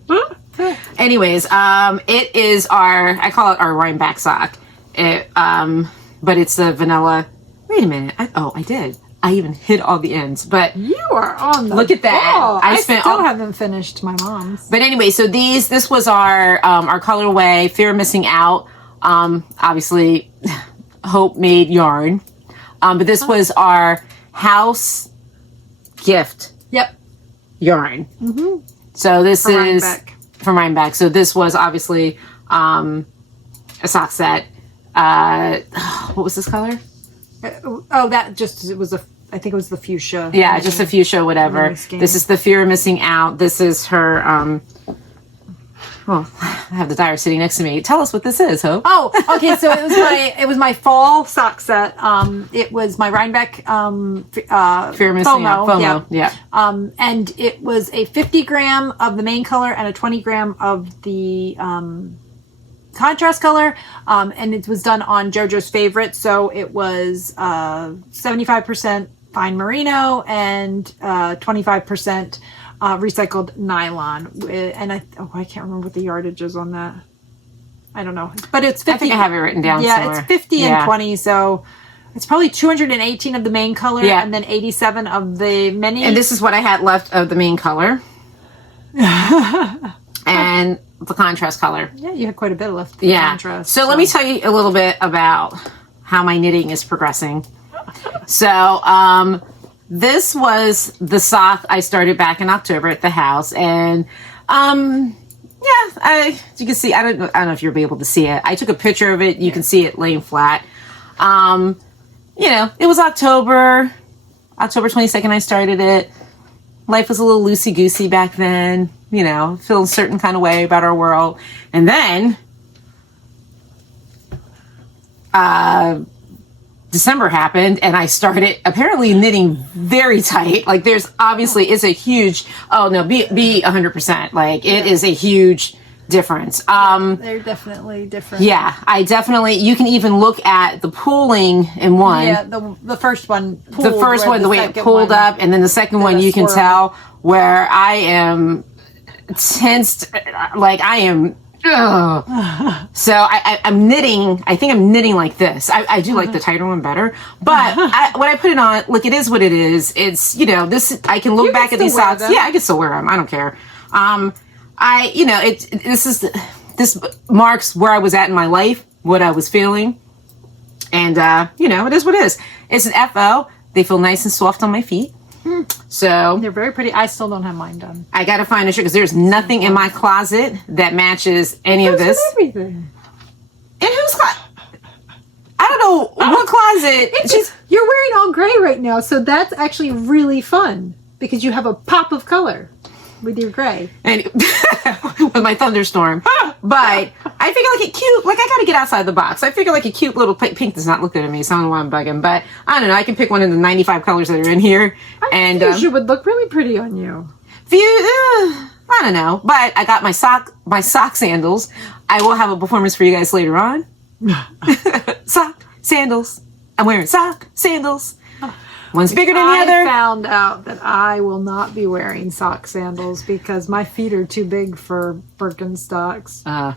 Anyways, it is I call it our Rhineback sock. But it's the vanilla. Wait a minute. I did. I even hid all the ends, but You are on the look at that. ball. I spent still haven't finished my mom's. But anyway, so this was our colorway, Fear of Missing Out. Obviously, Hope made yarn. But this was our house gift Yep. yarn. Mm-hmm. So this From is Rhinebeck. from Rhinebeck. So this was obviously a sock set. What was this color? That just, I think it was the fuchsia. Yeah, just a fuchsia, whatever. Nice game. This is the Fear of Missing Out. This is her, well, I have the diary sitting next to me. Tell us what this is, Hope. Oh, okay. So it was my fall sock set. It was my Rhinebeck Fear of Missing Out. FOMO. Yeah. And it was a 50 gram of the main color and a 20 gram of the contrast color. And it was done on JoJo's Favorite. So it was 75% fine merino and 25% recycled nylon. And I can't remember what the yardage is on that. I don't know, but it's 50. I think I have it written down somewhere. It's 50 and 20, so it's probably 218 of the main color and then 87 of the mini. And this is what I had left of the main color. And the contrast color. Yeah, you had quite a bit left. Yeah. Contrast, So let me tell you a little bit about how my knitting is progressing. So, this was the sock I started back in October at the house, and you can see. I don't know if you'll be able to see it. I took a picture of it. You can see it laying flat. It was October 22nd. I started it. Life was a little loosey goosey back then. Feeling a certain kind of way about our world, and then December happened and I started apparently knitting very tight. Like there's obviously is a huge, oh no, be 100%. Like it is a huge difference. They're definitely different. Yeah, you can even look at the pooling in one. Yeah, the first one pulled. The first one, the way it pulled up, and then the second one you can tell where I am tensed, like I am. So I'm knitting. I think I'm knitting like this. I do like the tighter one better, but when I put it on, look, it is what it is. It's this. I can look back at these socks. Yeah, I can still wear them. I don't care. This marks where I was at in my life, what I was feeling, and it is what it is. It's an FO. They feel nice and soft on my feet. So they're very pretty. I still don't have mine done. I gotta find a shirt because there's nothing in my closet that matches any of this. Everything. In whose closet? I don't know what closet. You're wearing all gray right now, so that's actually really fun because you have a pop of color with your gray and with my thunderstorm. But I figure like a cute, like I gotta get outside the box. I figure like a cute little pink does not look good at me, so I don't know why I'm bugging. But I don't know. I can pick one of the 95 colors that are in here, and it would look really pretty on you. I don't know. But I got my sock sandals. I will have a performance for you guys later on. Sock sandals. I'm wearing sock sandals. One's bigger than the other. I found out that I will not be wearing sock sandals because my feet are too big for Birkenstocks. Yeah.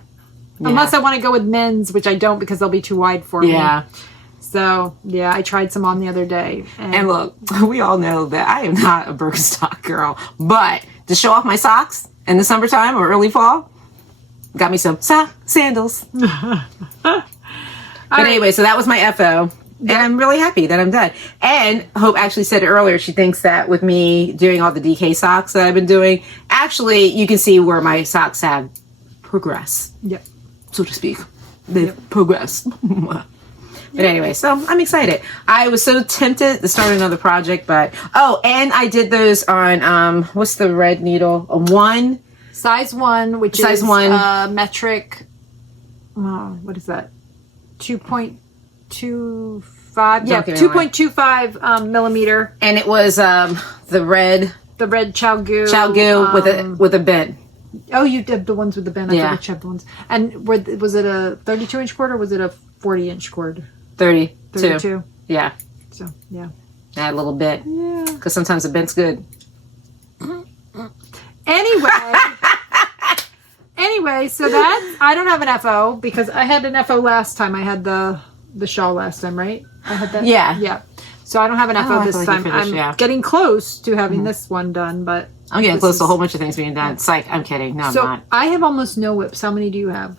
Unless I want to go with men's, which I don't because they'll be too wide for me. Yeah. So, yeah, I tried some on the other day. And look, we all know that I am not a Birkenstock girl. But to show off my socks in the summertime or early fall, got me some sock sandals. But anyway, so that was my FO. And I'm really happy that I'm done. And Hope actually said earlier, she thinks that with me doing all the DK socks that I've been doing, actually, you can see where my socks have progressed. Yep. So to speak. They've progressed. But anyway, so I'm excited. I was so tempted to start another project, but... Oh, and I did those on, what's the red needle? A 1? Size 1, which size is 1. Metric... what is that? 2.25, yeah, 2.25 millimeter, and it was the red Chow-goo with a bend. Oh, you did the ones with the bend. I thought you had the ones. And was it a 32-inch cord or was it a 40-inch cord? 32. Yeah. So yeah. Add a little bit. Yeah. Because sometimes the bent's good. Anyway, so that I don't have an FO because I had an FO last time. I had the shawl last time, right? I had that. Yeah. So I don't have an FO this time. I'm getting close to having this one done, but I'm getting close to a whole bunch of things being done. Yeah. It's like I'm kidding. No, I'm not. I have almost no WIPs. How many do you have?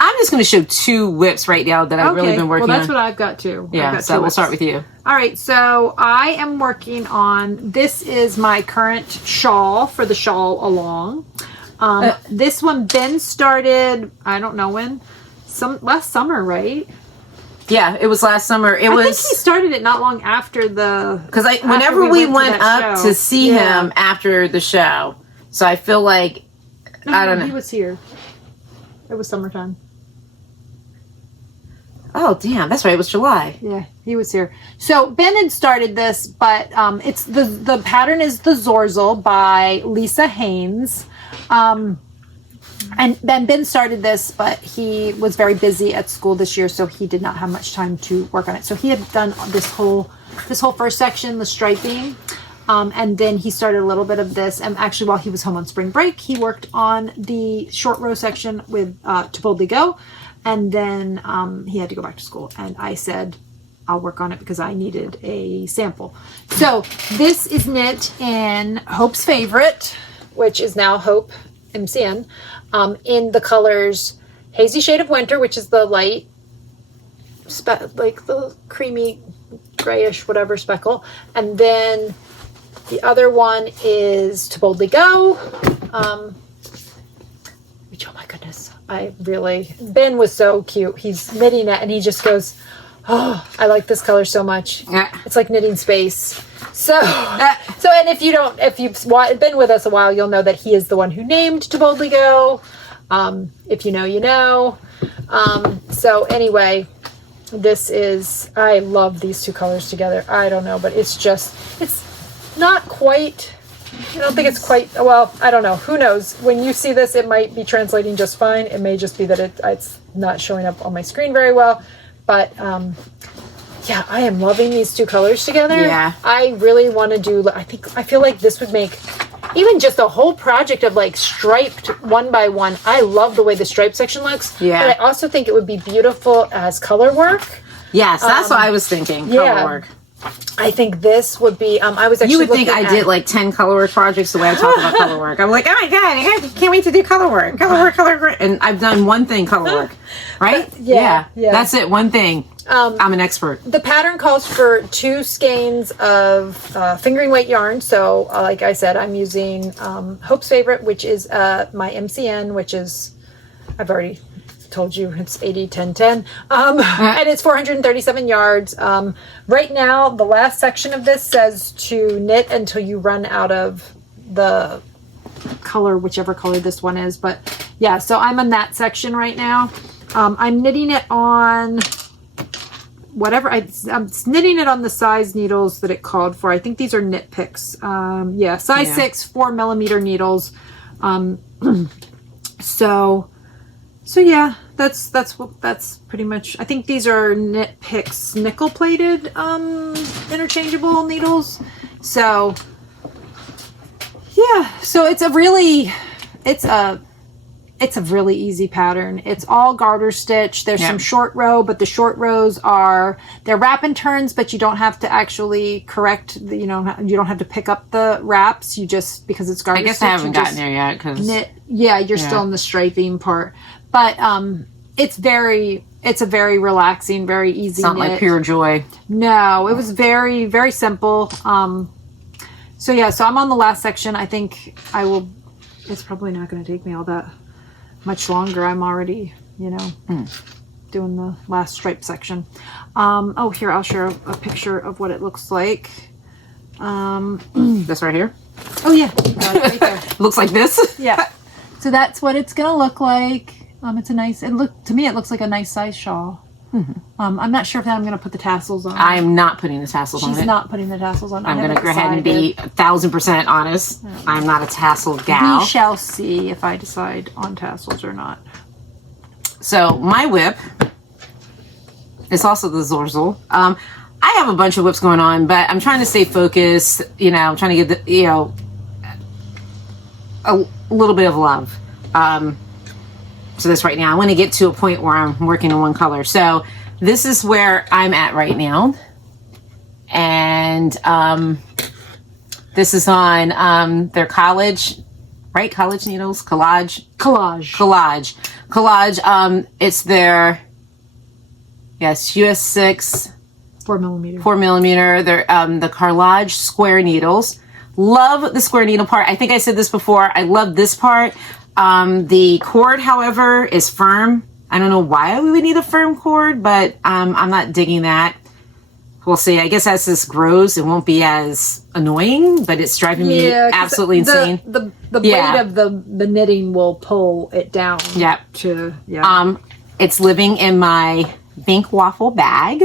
I'm just going to show 2 WIPs right now that I've really been working on. Well, that's what I've got too. Yeah, so we'll start with you. All right, so I am working on, this is my current shawl for the Shawl-a-long. This one, Ben started, I don't know when, last summer, right? Yeah, it was last summer. I think he started it not long after the... Because whenever we went up to see him after the show, so I feel like, I don't know. He was here. It was summertime. Oh, damn. That's right. It was July. Yeah, he was here. So Ben had started this, but it's the pattern is the Zorzel by Lisa Haynes. And Ben started this, but he was very busy at school this year, so he did not have much time to work on it. So he had done this whole first section, the striping, and then he started a little bit of this. And actually, while he was home on spring break, he worked on the short row section with To Boldly Go. And then he had to go back to school. And I said, I'll work on it because I needed a sample. So this is knit in Hope's favorite, which is now Hope MCN, in the colors Hazy Shade of Winter, which is the light, like the creamy grayish whatever speckle. And then the other one is To Boldly Go. Which, oh my goodness, Ben was so cute. He's knitting it and he just goes, oh, I like this color so much. It's like knitting space. So, and if you've been with us a while, you'll know that he is the one who named To Boldly Go. If you know, you know. So anyway, this is, I love these two colors together. I don't know, but it's not quite, I don't think it's quite, well, I don't know. Who knows? When you see this, it might be translating just fine. It may just be that it's not showing up on my screen very well. But yeah, I am loving these two colors together. Yeah. I really want to do, I feel like this would make even just a whole project of like striped one by one. I love the way the stripe section looks. Yeah. But I also think it would be beautiful as color work. Yes, that's what I was thinking. Yeah. Color work. I think this would be, I was actually You would think looking I did like 10 color work projects the way I talk about color work. I'm like, oh my God, I can't wait to do color work. Color work. And I've done one thing, color work. Right? Yeah. That's it, one thing. I'm an expert. The pattern calls for 2 skeins of fingering weight yarn. So like I said, I'm using Hope's Favorite, which is my MCN, which is, I've already told you it's 80-10-10, and it's 437 yards. Right now, the last section of this says to knit until you run out of the color, whichever color this one is. But yeah, so I'm in that section right now. I'm knitting it on whatever, I'm knitting it on the size needles that it called for. I think these are knit picks. Yeah, size 6, 4mm needles. So yeah, that's pretty much, I think these are Knit Picks nickel plated interchangeable needles. So yeah, so it's a really easy pattern. It's all garter stitch. There's some short row, but the short rows they're wrap and turns, but you don't have to actually correct you don't have to pick up the wraps. You just, because it's garter stitch. I guess I haven't gotten there yet because you're still in the striping part. But it's a very relaxing, very easy It's not knit. like pure joy. No, it was very, very simple. So yeah, so I'm on the last section. I think it's probably not going to take me all that much longer. I'm already, doing the last stripe section. Oh, here, I'll share a picture of what it looks like. This right here? Oh yeah, got it right there. Looks like this? Yeah. So that's what it's going to look like. To me, it looks like a nice size shawl. Mm-hmm. I'm not sure if I'm going to put the tassels on. I'm not putting the tassels on it. She's not putting the tassels on. I'm going to go ahead and be 1000% honest. I'm not a tassel gal. We shall see if I decide on tassels or not. So my WIP is also the Zorzel. I have a bunch of WIPs going on, but I'm trying to stay focused. I'm trying to get a little bit of love. So this right now, I want to get to a point where I'm working in one color. So this is where I'm at right now. And this is on their college needles, collage. It's their, US 6. 4mm. They're the carrelage square needles. Love the square needle part. I think I said this before. I love this part. The cord, however, is firm. I don't know why we would need a firm cord, but I'm not digging that. We'll see. I guess as this grows, it won't be as annoying, but it's driving me absolutely insane. The weight of the knitting will pull it down. Yep. It's living in my Bink Waffle bag.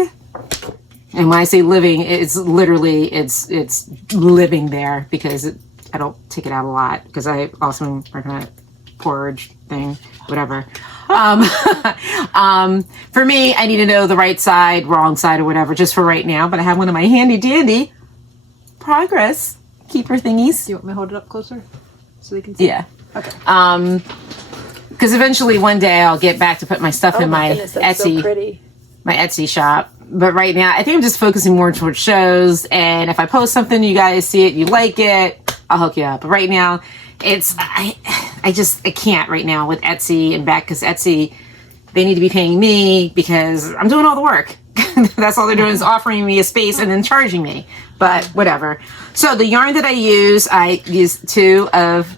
And when I say living, it's literally, it's living there because I don't take it out a lot because I also am working on a porridge thing, whatever. For me, I need to know the right side, wrong side, or whatever, just for right now. But I have one of my handy dandy progress keeper thingies. Do you want me to hold it up closer so they can see? Yeah. Okay. Because eventually one day I'll get back to put my stuff in my goodness, that's Etsy, so pretty. my Etsy shop. But right now, I think I'm just focusing more towards shows. And if I post something, you guys see it, you like it, I'll hook you up. But right now, I can't right now with Etsy and back because Etsy, they need to be paying me because I'm doing all the work. That's all they're doing is offering me a space and then charging me. But whatever. So the yarn that I use 2 of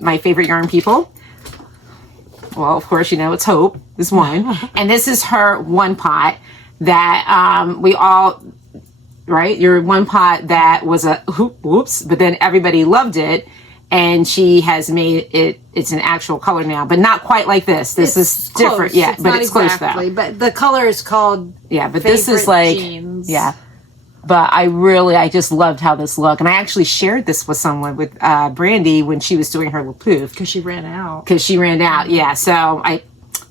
my favorite yarn people. Well, of course, it's Hope, this one. And this is her one pot that we all, right? Your one pot that was a whoops, but then everybody loved it. and she has made it. It's an actual color now, but not quite like this. This is different, yeah. It's but not it's exactly, close though. but the color is called But this is like Jeans. But I just loved how this looked, and I actually shared this with someone, with Brandy, when she was doing her LaPouf. Because she ran out. Yeah. So I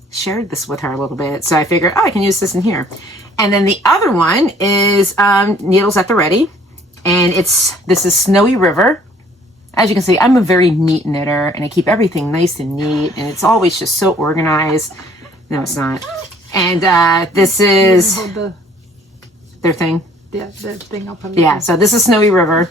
shared this with her a little bit. So I figured, I can use this in here. And then the other one is Needles at the Ready, and this is Snowy River. As you can see, I'm a very neat knitter, and I keep everything nice and neat, and it's always just so organized. No, it's not. And this is their thing. Yeah, the thing I'll put it Yeah, so this is Snowy River.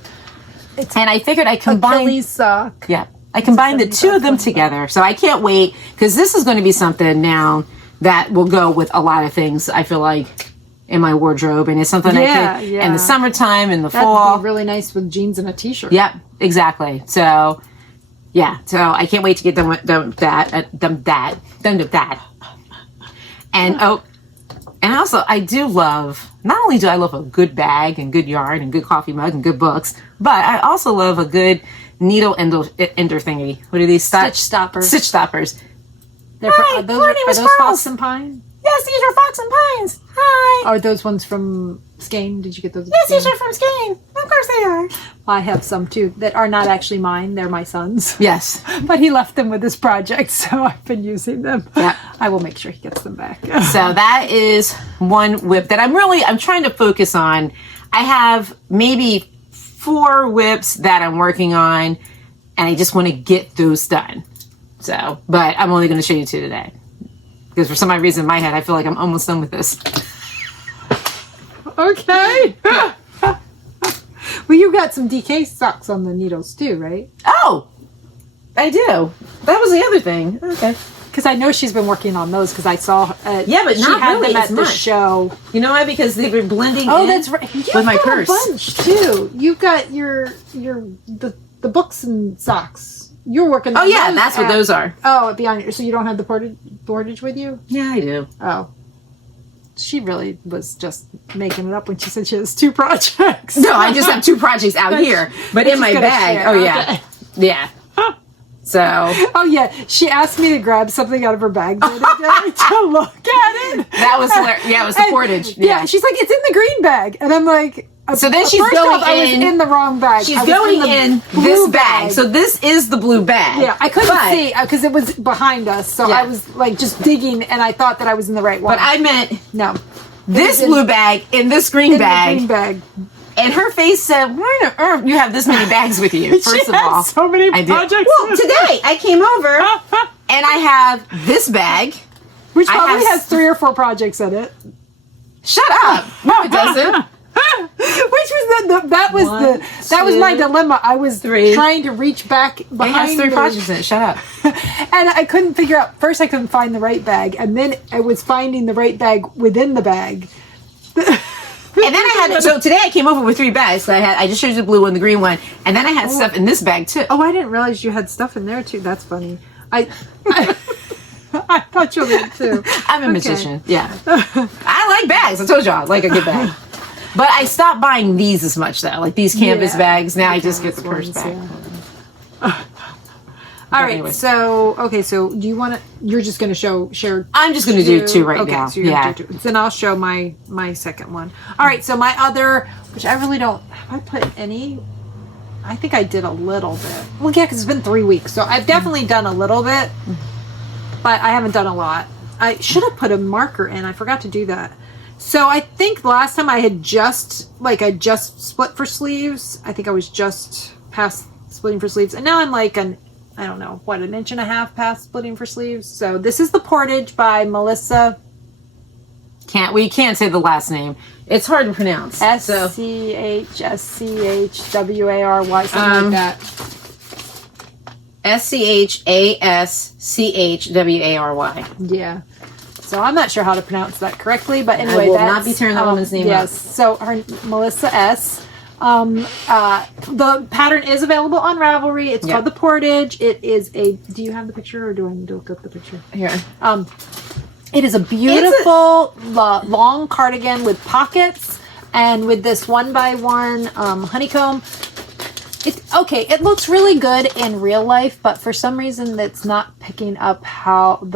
And I figured I combined... Achilles sock. Yeah, I combined the two of them together. So I can't wait, because this is going to be something now that will go with a lot of things, I feel like, in my wardrobe. And it's something I could... In the summertime, in the fall. That'd be really nice with jeans and a t-shirt. Yep, exactly. So, yeah. So I can't wait to get done with that. And, and also, I do love, not only do I love a good bag and good yarn and good coffee mug and good books, but I also love a good needle ender thingy. What are these? Stitch stoppers. Stitch stoppers. Are those Fox and Pine? Yes, these are Fox and Pines. Hi. Are those ones from Skein? Did you get those? Yes, these are from Skein. Of course they are. I have some too that are not actually mine. They're my son's. Yes. But he left them with this project, so I've been using them. Yeah. I will make sure he gets them back. So that is one WIP that I'm trying to focus on. I have maybe 4 WIPs that I'm working on, and I just want to get those done. So, but I'm only going to show you 2 today. Because for some odd reason in my head, I feel like I'm almost done with this. Okay. Well, you got some DK socks on the needles too, right? Oh, I do. That was the other thing. Okay. Because I know she's been working on those. Because I saw. Yeah, but she not had really them at as the much. show. You know why? Because they've been blending. Oh, in that's right. You've with my got purse. a bunch too. You've got the books and socks. You're working. Oh yeah, that's what those are. Oh, beyond your. So you don't have the portage with you? Yeah, I do. Oh. She really was just making it up when she said she has 2 projects. No, I just have 2 projects out here, but in my bag. Share. Oh yeah, yeah. So. Oh yeah, she asked me to grab something out of her bag the other day to look at it. That was hilarious. Yeah, it was the portage. Yeah, she's like, it's in the green bag, and I'm like. So then she's first going off, I was in the wrong bag. She's going in this bag. So this is the blue bag. Yeah, I couldn't see because it was behind us. So I was like just digging, and I thought that I was in the right one. But I meant no, this blue bag in this green bag. The green bag. And her face said, "Why on earth you have this many bags with you?" First of all, so many projects. Well, today I came over and I have this bag, which probably has 3 or 4 projects in it. Shut up! No, it doesn't. Which was that was my dilemma. I was trying to reach back behind. It has 3 projects in it. Shut up. And I couldn't figure out. First, I couldn't find the right bag, and then I was finding the right bag within the bag. And then I had so today I came over with 3 bags. So I just showed you the blue one, the green one, and then I had stuff in this bag too. Oh, I didn't realize you had stuff in there too. That's funny. I thought you did too. I'm a magician. Yeah, I like bags. I told y'all I like a good bag. But I stopped buying these as much though. Like these canvas bags. Now I just get the purse bag. All right. Anyway. So do you want to? You're just going to share. I'm just going to do 2 right now. So you're do 2. Then I'll show my second one. All right. So my other, which I really don't. Have I put any? I think I did a little bit. Well, yeah, because it's been 3 weeks, so I've definitely done a little bit, but I haven't done a lot. I should have put a marker in. I forgot to do that. So I think last time I had just split for sleeves. I think I was just past splitting for sleeves, and now I'm like an inch and a half past splitting for sleeves. So this is the portage by Melissa. We can't say the last name. It's hard to pronounce. SCHWARY, something like that. SCHASCHWARY. Yeah. So I'm not sure how to pronounce that correctly, but anyway, I will not be tearing that woman's name up. Yes. So her Melissa S. The pattern is available on Ravelry. It's called the Portage. It is do you have the picture, or do I need to look up the picture? Here. It is a beautiful long cardigan with pockets and with this 1x1 honeycomb. It looks really good in real life, but for some reason that's not picking up how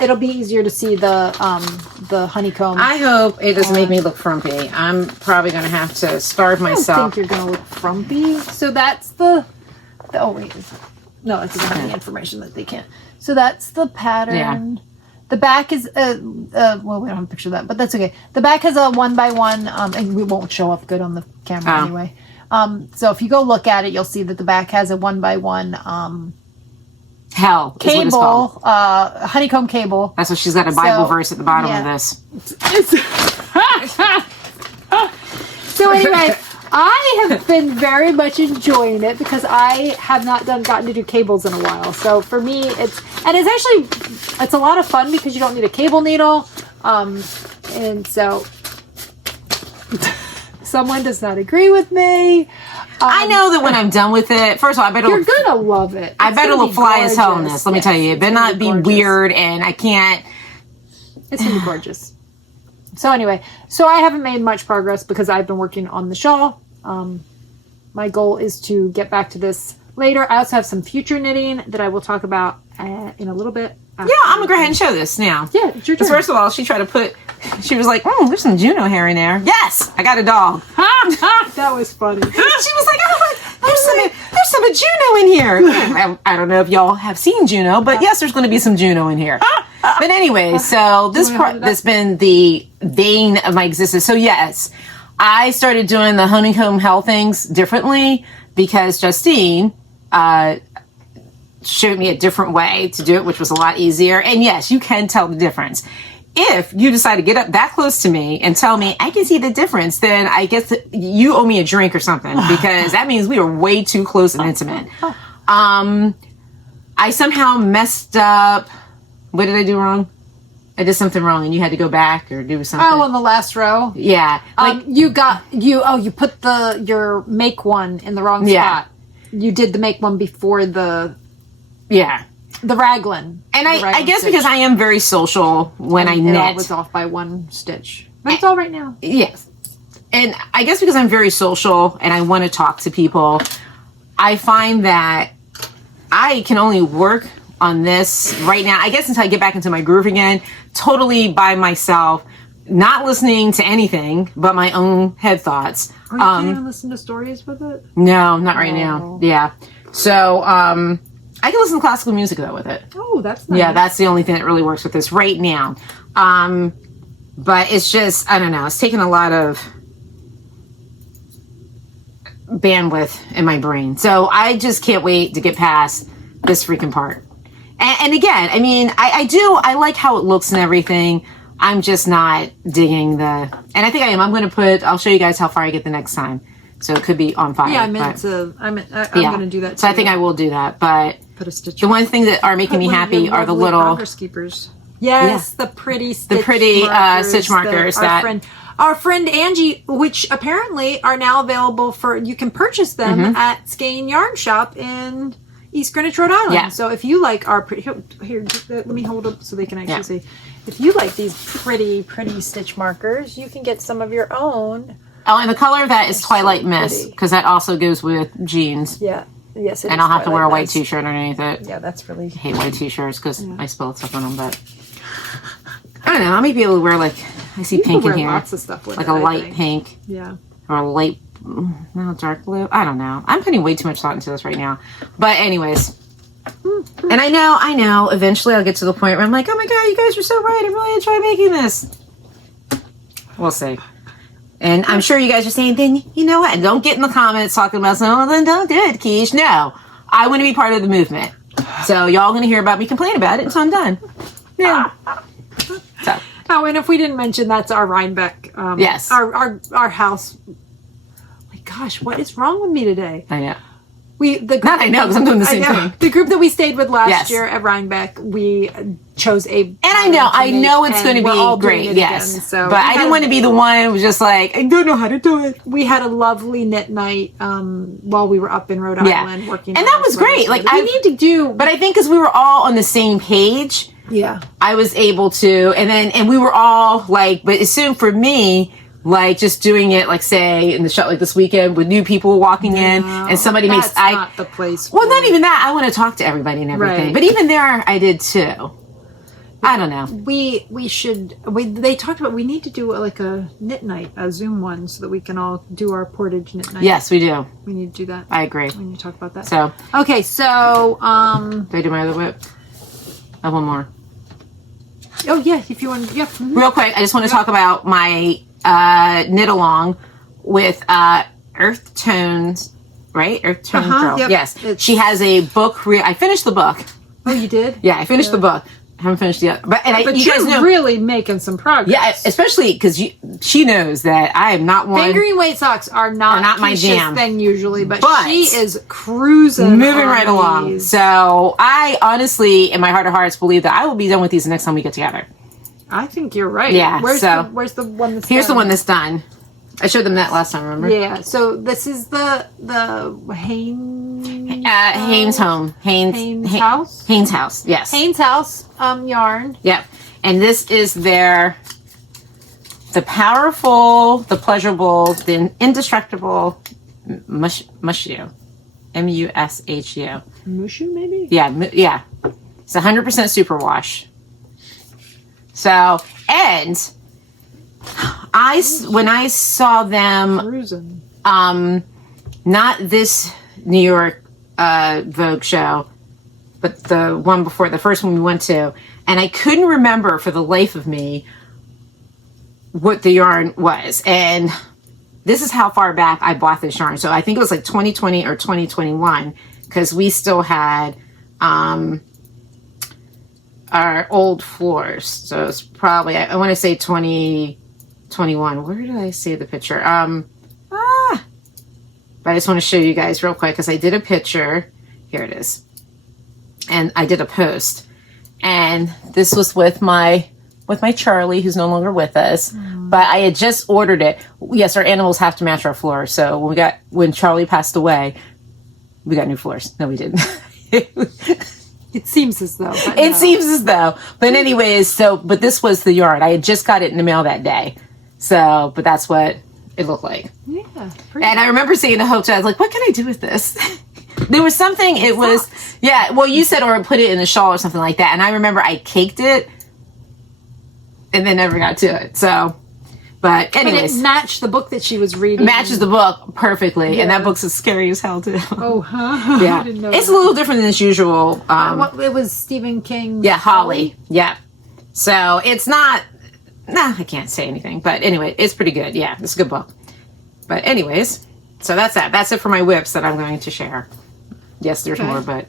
it'll be easier to see the honeycomb. I hope it doesn't make me look frumpy. I'm probably going to have to starve myself. I don't think you're going to look frumpy. So that's oh wait, no, it doesn't have any information that they can't. So that's the pattern. Yeah. The back is well, we don't have a picture of that, but that's okay. The back has a 1x1, and we won't show up good on the camera anyway. So if you go look at it, you'll see that the back has a 1x1 cable, honeycomb cable. That's what she's got a Bible verse at the bottom of this. So anyway, I have been very much enjoying it because I have not gotten to do cables in a while. So for me, it's a lot of fun because you don't need a cable needle. And so someone does not agree with me. I know that when I'm done with it, first of all, I better you're gonna love it. I better look fly as hell in this. Let me tell you, it better not be weird, and I can't. It's gonna be gorgeous. So anyway, I haven't made much progress because I've been working on the shawl. My goal is to get back to this later. I also have some future knitting that I will talk about in a little bit. Yeah, I'm gonna go ahead and show this now. Yeah, it's your turn. First of all, she was like, there's some Juno hair in there. Yes, I got a dog. That was funny. She was like, there's some Juno in here. I don't know if y'all have seen Juno, but yes, there's going to be some Juno in here. But anyway, so this has been the vein of my existence. So yes, I started doing the honeycomb hell things differently because Justine showed me a different way to do it, which was a lot easier. And yes, you can tell the difference. If you decide to get up that close to me and tell me I can see the difference, then I guess you owe me a drink or something, because that means we are way too close and intimate. I somehow messed up. What did I do wrong? I did something wrong and you had to go back or do something. Oh, on the last row? Yeah. You put your make one in the wrong spot. You did the make one before the raglan. And I guess stitch. Because I am very social when I knit. It all was off by one stitch. But it's all right now. Yes. And I guess because I'm very social and I want to talk to people, I find that I can only work on this right now, I guess until I get back into my groove again, totally by myself, not listening to anything but my own head thoughts. Are you planning to listen to stories with it? No, not right now. Yeah. So, I can listen to classical music though with it. Oh, that's nice. Yeah, that's the only thing that really works with this right now. But it's just, I don't know, it's taking a lot of bandwidth in my brain. So I just can't wait to get past this freaking part. And again, I mean, I like how it looks and everything. I'm just not digging and I think I am. I'll show you guys how far I get the next time. So it could be on fire. Yeah, I'm going to do that too. So I think I will do that. But put a stitch. The one thing that are making me happy are the little progress keepers. Yes, the pretty stitch stitch markers our friend Angie, which apparently are now available you can purchase them at Skein Yarn Shop in East Greenwich, Rhode Island. Yeah. So if you like our here, let me hold up so they can actually see. If you like these pretty stitch markers, you can get some of your own. Oh, and the color of that is Twilight Mist, because that also goes with jeans. Yeah. Yes, it and is I'll have to wear a white Mist. t-shirt underneath it. Yeah, that's really... I hate white t-shirts because I spilled stuff on them, but... I don't know, I might be able to wear, I see pink in here. Lots of stuff with a light pink. Yeah. Or a light... No, dark blue. I don't know. I'm putting way too much thought into this right now. But anyways... And I know, eventually I'll get to the point where I'm like, oh my god, you guys are so right, I really enjoy making this. We'll see. And I'm sure you guys are saying, then, you know what, don't get in the comments talking about, then don't do it, Kiesha. No, I want to be part of the movement. So y'all going to hear about me complain about it until I'm done. Yeah. So. Oh, and if we didn't mention, that's our Rhinebeck. Yes. Our house. Oh my gosh, what is wrong with me today? I know. Not I know, because I'm doing the same thing. The group that we stayed with last year at Rhinebeck, we chose a... And I know it's going to be great, yes. Again, so but I didn't want to be the one who was just like, I don't know how to do it. We had a lovely knit night while we were up in Rhode Island working. And that was great. I need to do... But I think because we were all on the same page, yeah, I was able to, and we were all but as soon for me, Like just doing it, like say in the shop like this weekend with new people walking in, and somebody makes not the place. Well, not even that. I want to talk to everybody and everything. Right. But even there, I did too. I don't know. They talked about we need to do like a knit night, a Zoom one, so that we can all do our portage knit night. Yes, we do. We need to do that. I agree. We need to talk about that. So okay, so did I do my other WIP? I have one more. Oh yeah, if you want, yeah. Mm-hmm. Real quick, I just want to talk about my Knitalong with Earth Tones, right? Earth Tone Girl. Yep. Yes, she has a book. I finished the book. Oh, you did? Yeah, I finished the book. I haven't finished the other, but you you're guys know, really making some progress. Yeah, especially because she knows that I am not one. Fingering weight socks are not my Kiesha's jam thing usually, but she is cruising, moving right along. these. So I honestly, in my heart of hearts, believe that I will be done with these the next time we get together. I think you're right. Yeah. Where's the one that's here's done? the one that's done. I showed them that last time. Remember? Yeah. So this is the Haynes home. Haynes house. Haynes house. Yes. Haynes house yarn. Yep. And this is the powerful, the pleasurable, the indestructible mushu. Mushu. Mushu, maybe? Yeah. Yeah. It's 100% superwash. So, and when I saw them, Cruising. not this New York Vogue show, but the one before, the first one we went to, and I couldn't remember for the life of me what the yarn was. And this is how far back I bought this yarn. So I think it was like 2020 or 2021, because we still had our old floors. So it's probably, I want to say 2021. Where did I see the picture? But I just want to show you guys real quick because I did a picture. Here it is. And I did a post. And this was with my Charlie, who's no longer with us. But I had just ordered it. Yes, our animals have to match our floor. So when Charlie passed away, we got new floors. No, we didn't. It seems as though. It seems as though. But anyways, but this was the yarn. I had just got it in the mail that day. So, but that's what it looked like. Yeah. And I remember saying to Hope, I was like, what can I do with this? There was something, yeah, well, you said, or put it in a shawl or something like that. And I remember I caked it and then never got to it. So, but anyways. But it matched the book that she was reading. Matches the book perfectly. Yeah. And that book's as scary as hell, too. Oh, huh? Yeah. I didn't know it's that. a little different than its usual. It was Stephen King. Yeah, Holly. Yeah. So it's not, I can't say anything. But anyway, it's pretty good. Yeah, it's a good book. But anyways, so that's that. That's it for my WIPs that I'm going to share. Yes, there's more, but.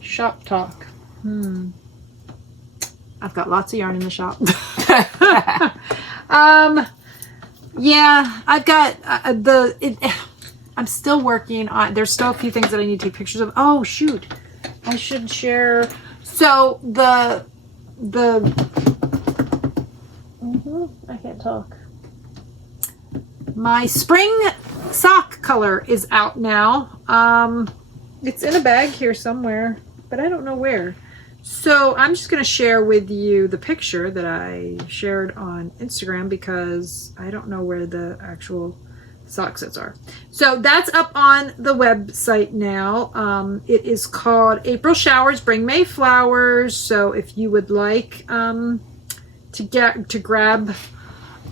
Shop talk. I've got lots of yarn in the shop. Yeah, I've got I'm still working on, there's still a few things that I need to take pictures of. Oh, shoot. I should share. So I can't talk. My spring sock color is out now. It's in a bag here somewhere, but I don't know where. So I'm just going to share with you the picture that I shared on Instagram because I don't know where the actual sock sets are. So that's up on the website now. It is called April Showers Bring May Flowers. So if you would like to grab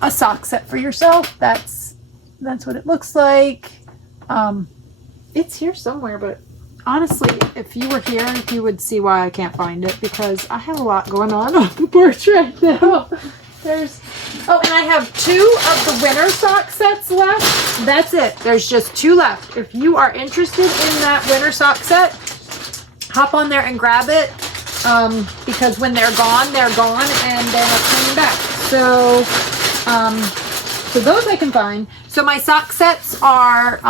a sock set for yourself, that's what it looks like. It's here somewhere, but honestly, if you were here, you would see why I can't find it because I have a lot going on the porch right now. And I have 2 of the winter sock sets left. That's it. There's just 2 left. If you are interested in that winter sock set, hop on there and grab it because when they're gone, and they're not coming back. So those I can find. So my sock sets are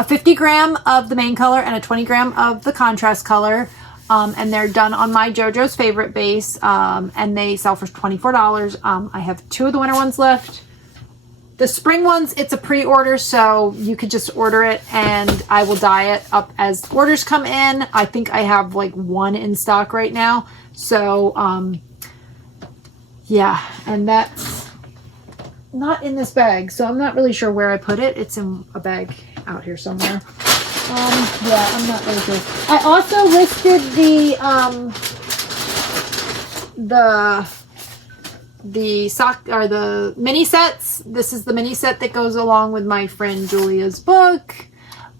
a 50 gram of the main color and a 20 gram of the contrast color. And they're done on my JoJo's Favorite base. And they sell for $24. I have 2 of the winter ones left. The spring ones, it's a pre-order, so you could just order it and I will dye it up as orders come in. I think I have like 1 in stock right now. So, yeah, and that's not in this bag, so I'm not really sure where I put it. It's in a bag out here somewhere. Yeah, I'm not really sure. I also listed the sock or the mini sets. This is the mini set that goes along with my friend Julia's book.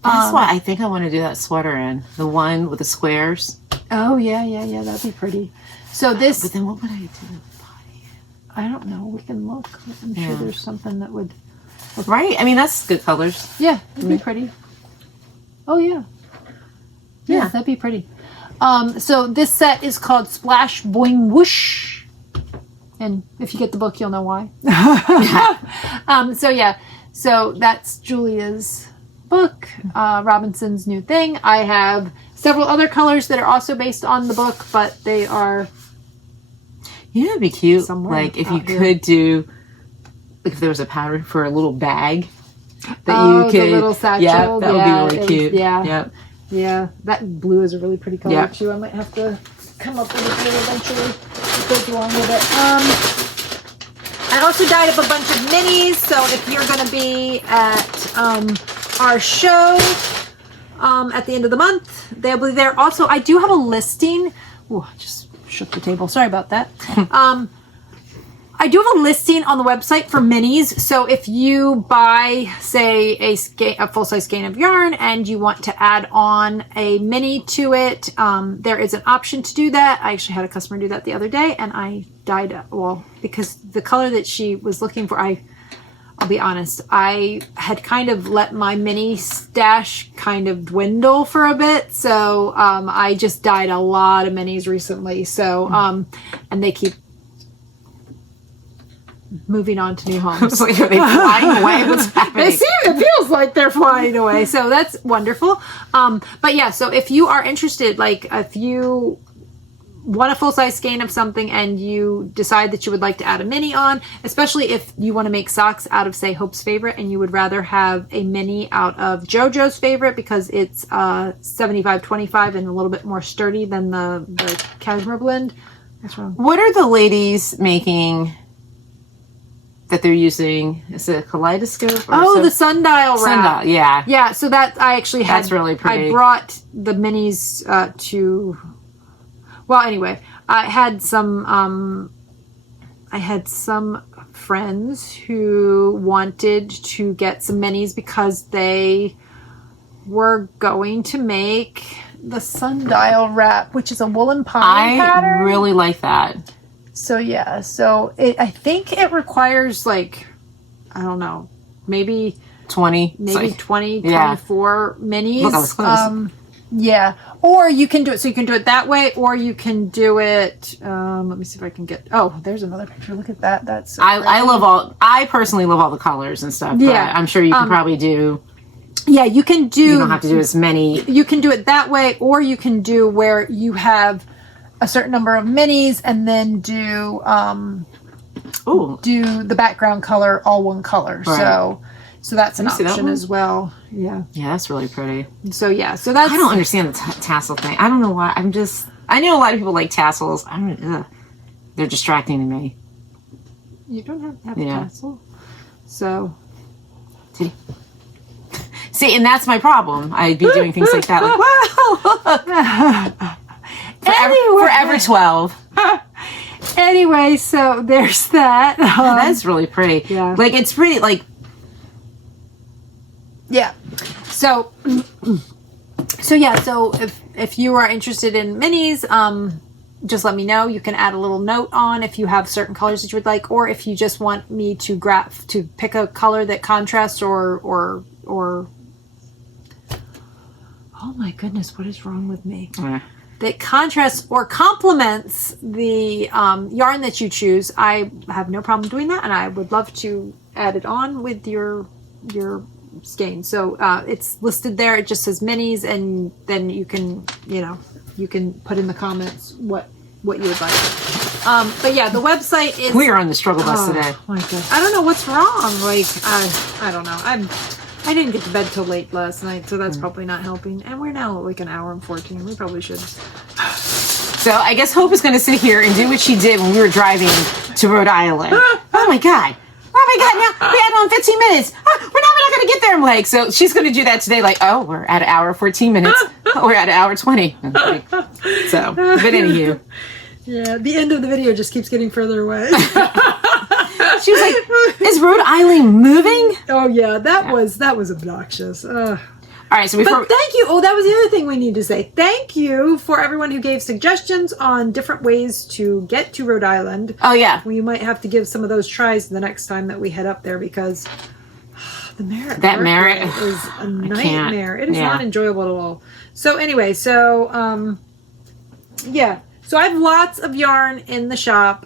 That's why I think I want to do that sweater in. The one with the squares. Oh, yeah. That'd be pretty. So this... But then what would I do with the body? I don't know. We can look. I'm sure there's something that would... Right? I mean, that's good colors. Yeah, it'd be pretty. Oh, yeah. Yeah, that'd be pretty. So this set is called Splash Boing Whoosh. And if you get the book, you'll know why. So, yeah. So that's Julia's book, Robinson's New Thing. I have several other colors that are also based on the book, but they are... You know, it'd be cute. Somewhere like, if out you here. could do... Like, if there was a pattern for a little bag that you could... the little satchel. Yeah, that would be really cute. Yeah. Yeah, that blue is a really pretty color too. I might have to come up with a blue eventually that goes along with it. I also dyed up a bunch of minis, so if you're going to be at our show at the end of the month, they'll be there. Also, I do have a listing. Oh, I just shook the table. Sorry about that. I do have a listing on the website for minis. So if you buy, say, a full-size skein of yarn and you want to add on a mini to it, there is an option to do that. I actually had a customer do that the other day, and I dyed, well, because the color that she was looking for, I'll be honest, I had kind of let my mini stash kind of dwindle for a bit. So I just dyed a lot of minis recently. So, and they keep moving on to new homes. Like, are they flying away? What's happening? It feels like they're flying away. So that's wonderful. But yeah, so if you are interested, like if you want a full-size skein of something and you decide that you would like to add a mini on, especially if you want to make socks out of, say, Hope's favorite, and you would rather have a mini out of JoJo's favorite because it's 75-25 and a little bit more sturdy than the cashmere blend. What's wrong? What are the ladies making that they're using? Is it a kaleidoscope? The sundial wrap. Sundial, yeah. Yeah, so that I actually had. That's really pretty. I brought the minis to. Well, anyway, I had some friends who wanted to get some minis because they were going to make the sundial wrap, which is a woolen pine pattern. I really like that. So yeah, I think it requires like, I don't know, maybe 20, 20, yeah. 24 minis. Look, I was close. Yeah, or you can do it. So you can do it that way, or you can do it. Let me see if I can get. Oh, there's another picture. Look at that. That's. So I personally love all the colors and stuff. Yeah, but I'm sure you can probably do. Yeah, you can do. You don't have to do as many. You can do it that way, or you can do where you have a certain number of minis and then do the background color all one color. Right. So that's an option as well. Yeah. Yeah, that's really pretty. So yeah, so that's. I don't understand the tassel thing. I don't know why. I know a lot of people like tassels. They're distracting to me. You don't have to have a tassel. So. See, and that's my problem. I'd be doing things like that. Like, wow, look. Forever 12. Anyway, so there's that. That's really pretty. Yeah. Like, it's pretty, like. Yeah. So if you are interested in minis, just let me know. You can add a little note on if you have certain colors that you would like, or if you just want me to pick a color that contrasts or oh my goodness, what is wrong with me? That contrasts or complements the yarn that you choose. I have no problem doing that, and I would love to add it on with your skein. So it's listed there. It just says minis, and then you can put in the comments what you would like. But yeah, the website is. We are on the struggle bus today. Oh my God. I don't know what's wrong. Like I don't know. I didn't get to bed till late last night, so that's probably not helping. And we're now like an hour and 14. We probably should. So I guess Hope is going to sit here and do what she did when we were driving to Rhode Island. Oh my God. oh my God, now we had it on 15 minutes. Oh, we're not going to get there. I'm like, so she's going to do that today. Like, oh, we're at an hour 14 minutes. Oh, we're at an hour 20. Okay. So, but anywho. Yeah, the end of the video just keeps getting further away. She was like, is Rhode Island moving? Oh yeah, that was obnoxious. All right, so before... But thank you. Oh, that was the other thing we need to say. Thank you for everyone who gave suggestions on different ways to get to Rhode Island. Oh, yeah. We might have to give some of those tries the next time that we head up there because the Merritt is a nightmare. It is not enjoyable at all. So anyway, yeah. So I have lots of yarn in the shop.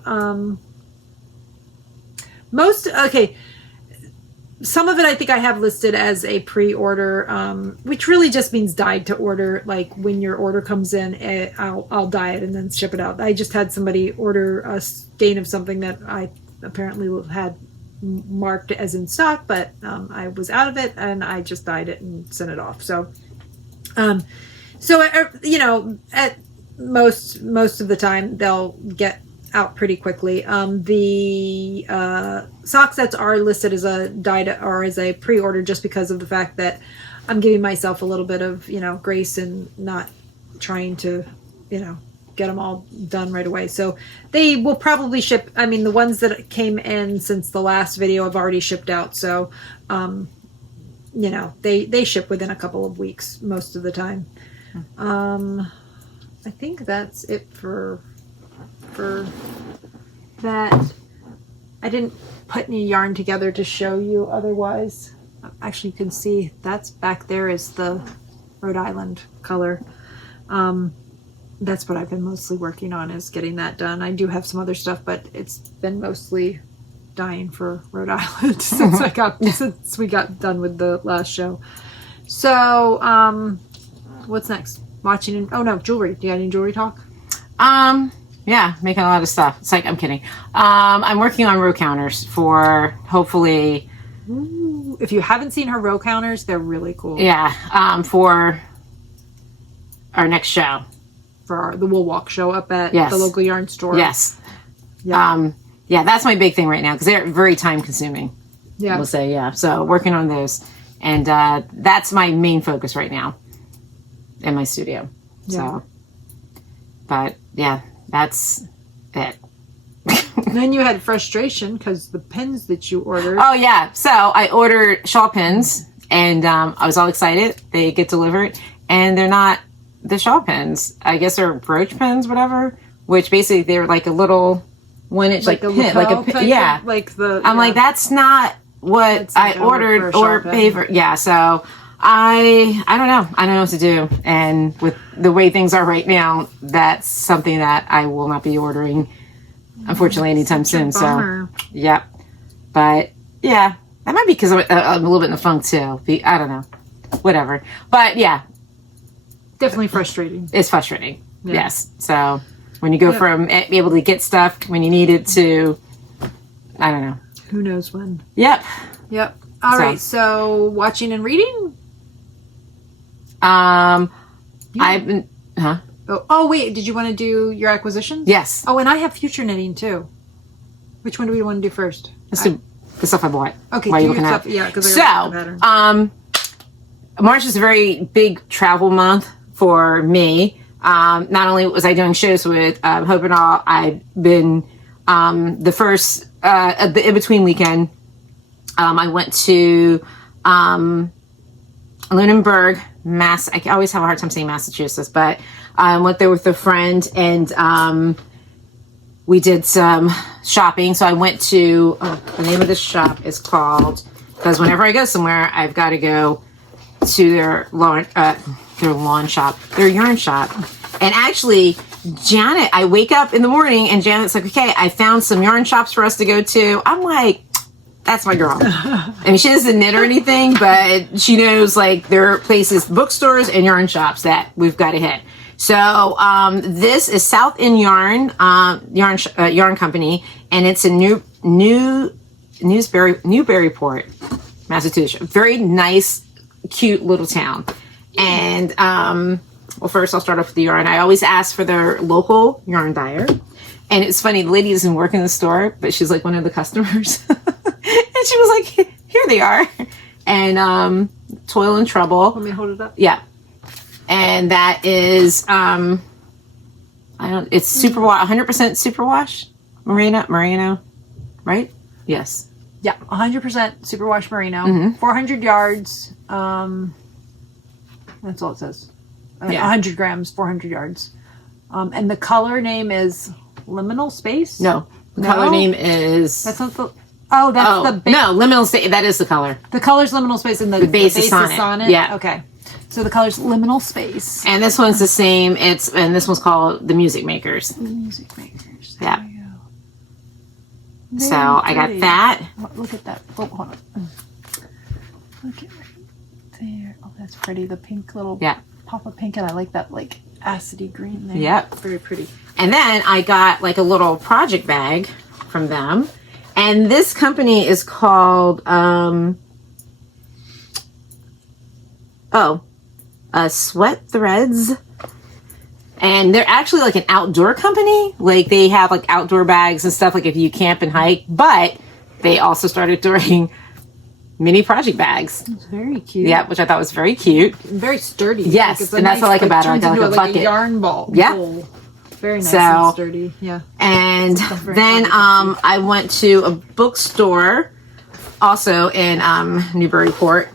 Some of it I think I have listed as a pre-order, which really just means dyed to order. Like when your order comes in, I'll dye it and then ship it out. I just had somebody order a skein of something that I apparently had marked as in stock, but I was out of it and I just dyed it and sent it off. So, you know, at most of the time they'll get out pretty quickly. The sock sets are listed as a dyed or as a pre-order just because of the fact that I'm giving myself a little bit of, you know, grace and not trying to, you know, get them all done right away. So they will probably ship. I mean, the ones that came in since the last video have already shipped out. So, you know, they ship within a couple of weeks most of the time. I think that's it for that. I didn't put any yarn together to show you otherwise. Actually, you can see that's back there is the Rhode Island color. That's what I've been mostly working on, is getting that done. I do have some other stuff, but it's been mostly dyeing for Rhode Island since we got done with the last show. So what's next? Watching jewelry. Do you got any jewelry talk? Yeah, making a lot of stuff. It's like, I'm kidding. I'm working on row counters for hopefully... Ooh, if you haven't seen her row counters, they're really cool. Yeah, for our next show. For the Wool Walk show up at the local yarn store. Yes. Yeah. Yeah, that's my big thing right now because they're very time consuming. Yeah. We'll say, yeah. So working on those. And that's my main focus right now in my studio. Yeah. So, but yeah, that's it. And then you had frustration because the pins that you ordered. Oh yeah, so I ordered shawl pins and I was all excited. They get delivered and they're not the shawl pins. I guess they're brooch pins, whatever. Which basically they're like a little 1 inch like pin, like a pin. Yeah, I'm like, that's not what I ordered or paid for. Yeah, so I don't know. I don't know what to do. And with the way things are right now, that's something that I will not be ordering, unfortunately, anytime soon. So, yeah. But, yeah. That might be because I'm a little bit in the funk, too. I don't know. Whatever. But, yeah. Definitely frustrating. It's frustrating. Yeah. Yes. So, when you go from being able to get stuff when you need it to, I don't know. Who knows when. Yep. All right. So, watching and reading? I've been, Oh, wait, did you want to do your acquisitions? Yes. Oh, and I have future knitting too. Which one do we want to do first? Let's do the stuff I bought. Okay, while you're looking at. Yeah, because I got the pattern. March is a very big travel month for me. Not only was I doing shows with Hope and all, I've been the first the in-between weekend. I went to Lunenburg, Mass. I always have a hard time saying Massachusetts, but I went there with a friend and we did some shopping. So I went to, the name of the shop is called, because whenever I go somewhere, I've got to go to their lawn shop, their yarn shop. And actually, Janet, I wake up in the morning and Janet's like, okay, I found some yarn shops for us to go to. I'm like, that's my girl. I mean, she doesn't knit or anything, but she knows like there are places, bookstores and yarn shops that we've got to hit. So this is South End Yarn yarn company, and it's in Newburyport, Massachusetts. Very nice, cute little town. And well, first I'll start off with the yarn. I always ask for their local yarn dyer. And it's funny, the lady doesn't work in the store, but she's like one of the customers. And she was like, here they are. And Toil and Trouble. Let me hold it up. Yeah. And that is it's superwash, 100% superwash merino, right? Yes. Yeah, 100% superwash merino, 400 yards. That's all it says. 100 grams, 400 yards. And the color name is Liminal Space? No. The color name is... That's not the... Oh, that's the base. No, Liminal Space. That is the color. The color's Liminal Space and the base is Sonnet. Yeah. Okay. So the color's Liminal Space. And this one's the same. And this one's called The Music Makers. The Music Makers. There Yeah. we go. So I got that. Look at that. Oh, hold on. Look at right there. Oh, that's pretty. The pink little pop of pink. And I like that like acidy green there. Yep. Very pretty. And then I got like a little project bag from them. And this company is called, Sweat Threads. And they're actually like an outdoor company. Like they have like outdoor bags and stuff like if you camp and hike. But they also started doing mini project bags. It's very cute. Yeah, which I thought was very cute. Very sturdy. Yes, like and that's what I like about it. Turns Like into a like bucket. a yarn ball. Yeah. Bowl. Very nice So, and sturdy. Yeah. And then I went to a bookstore also in Newburyport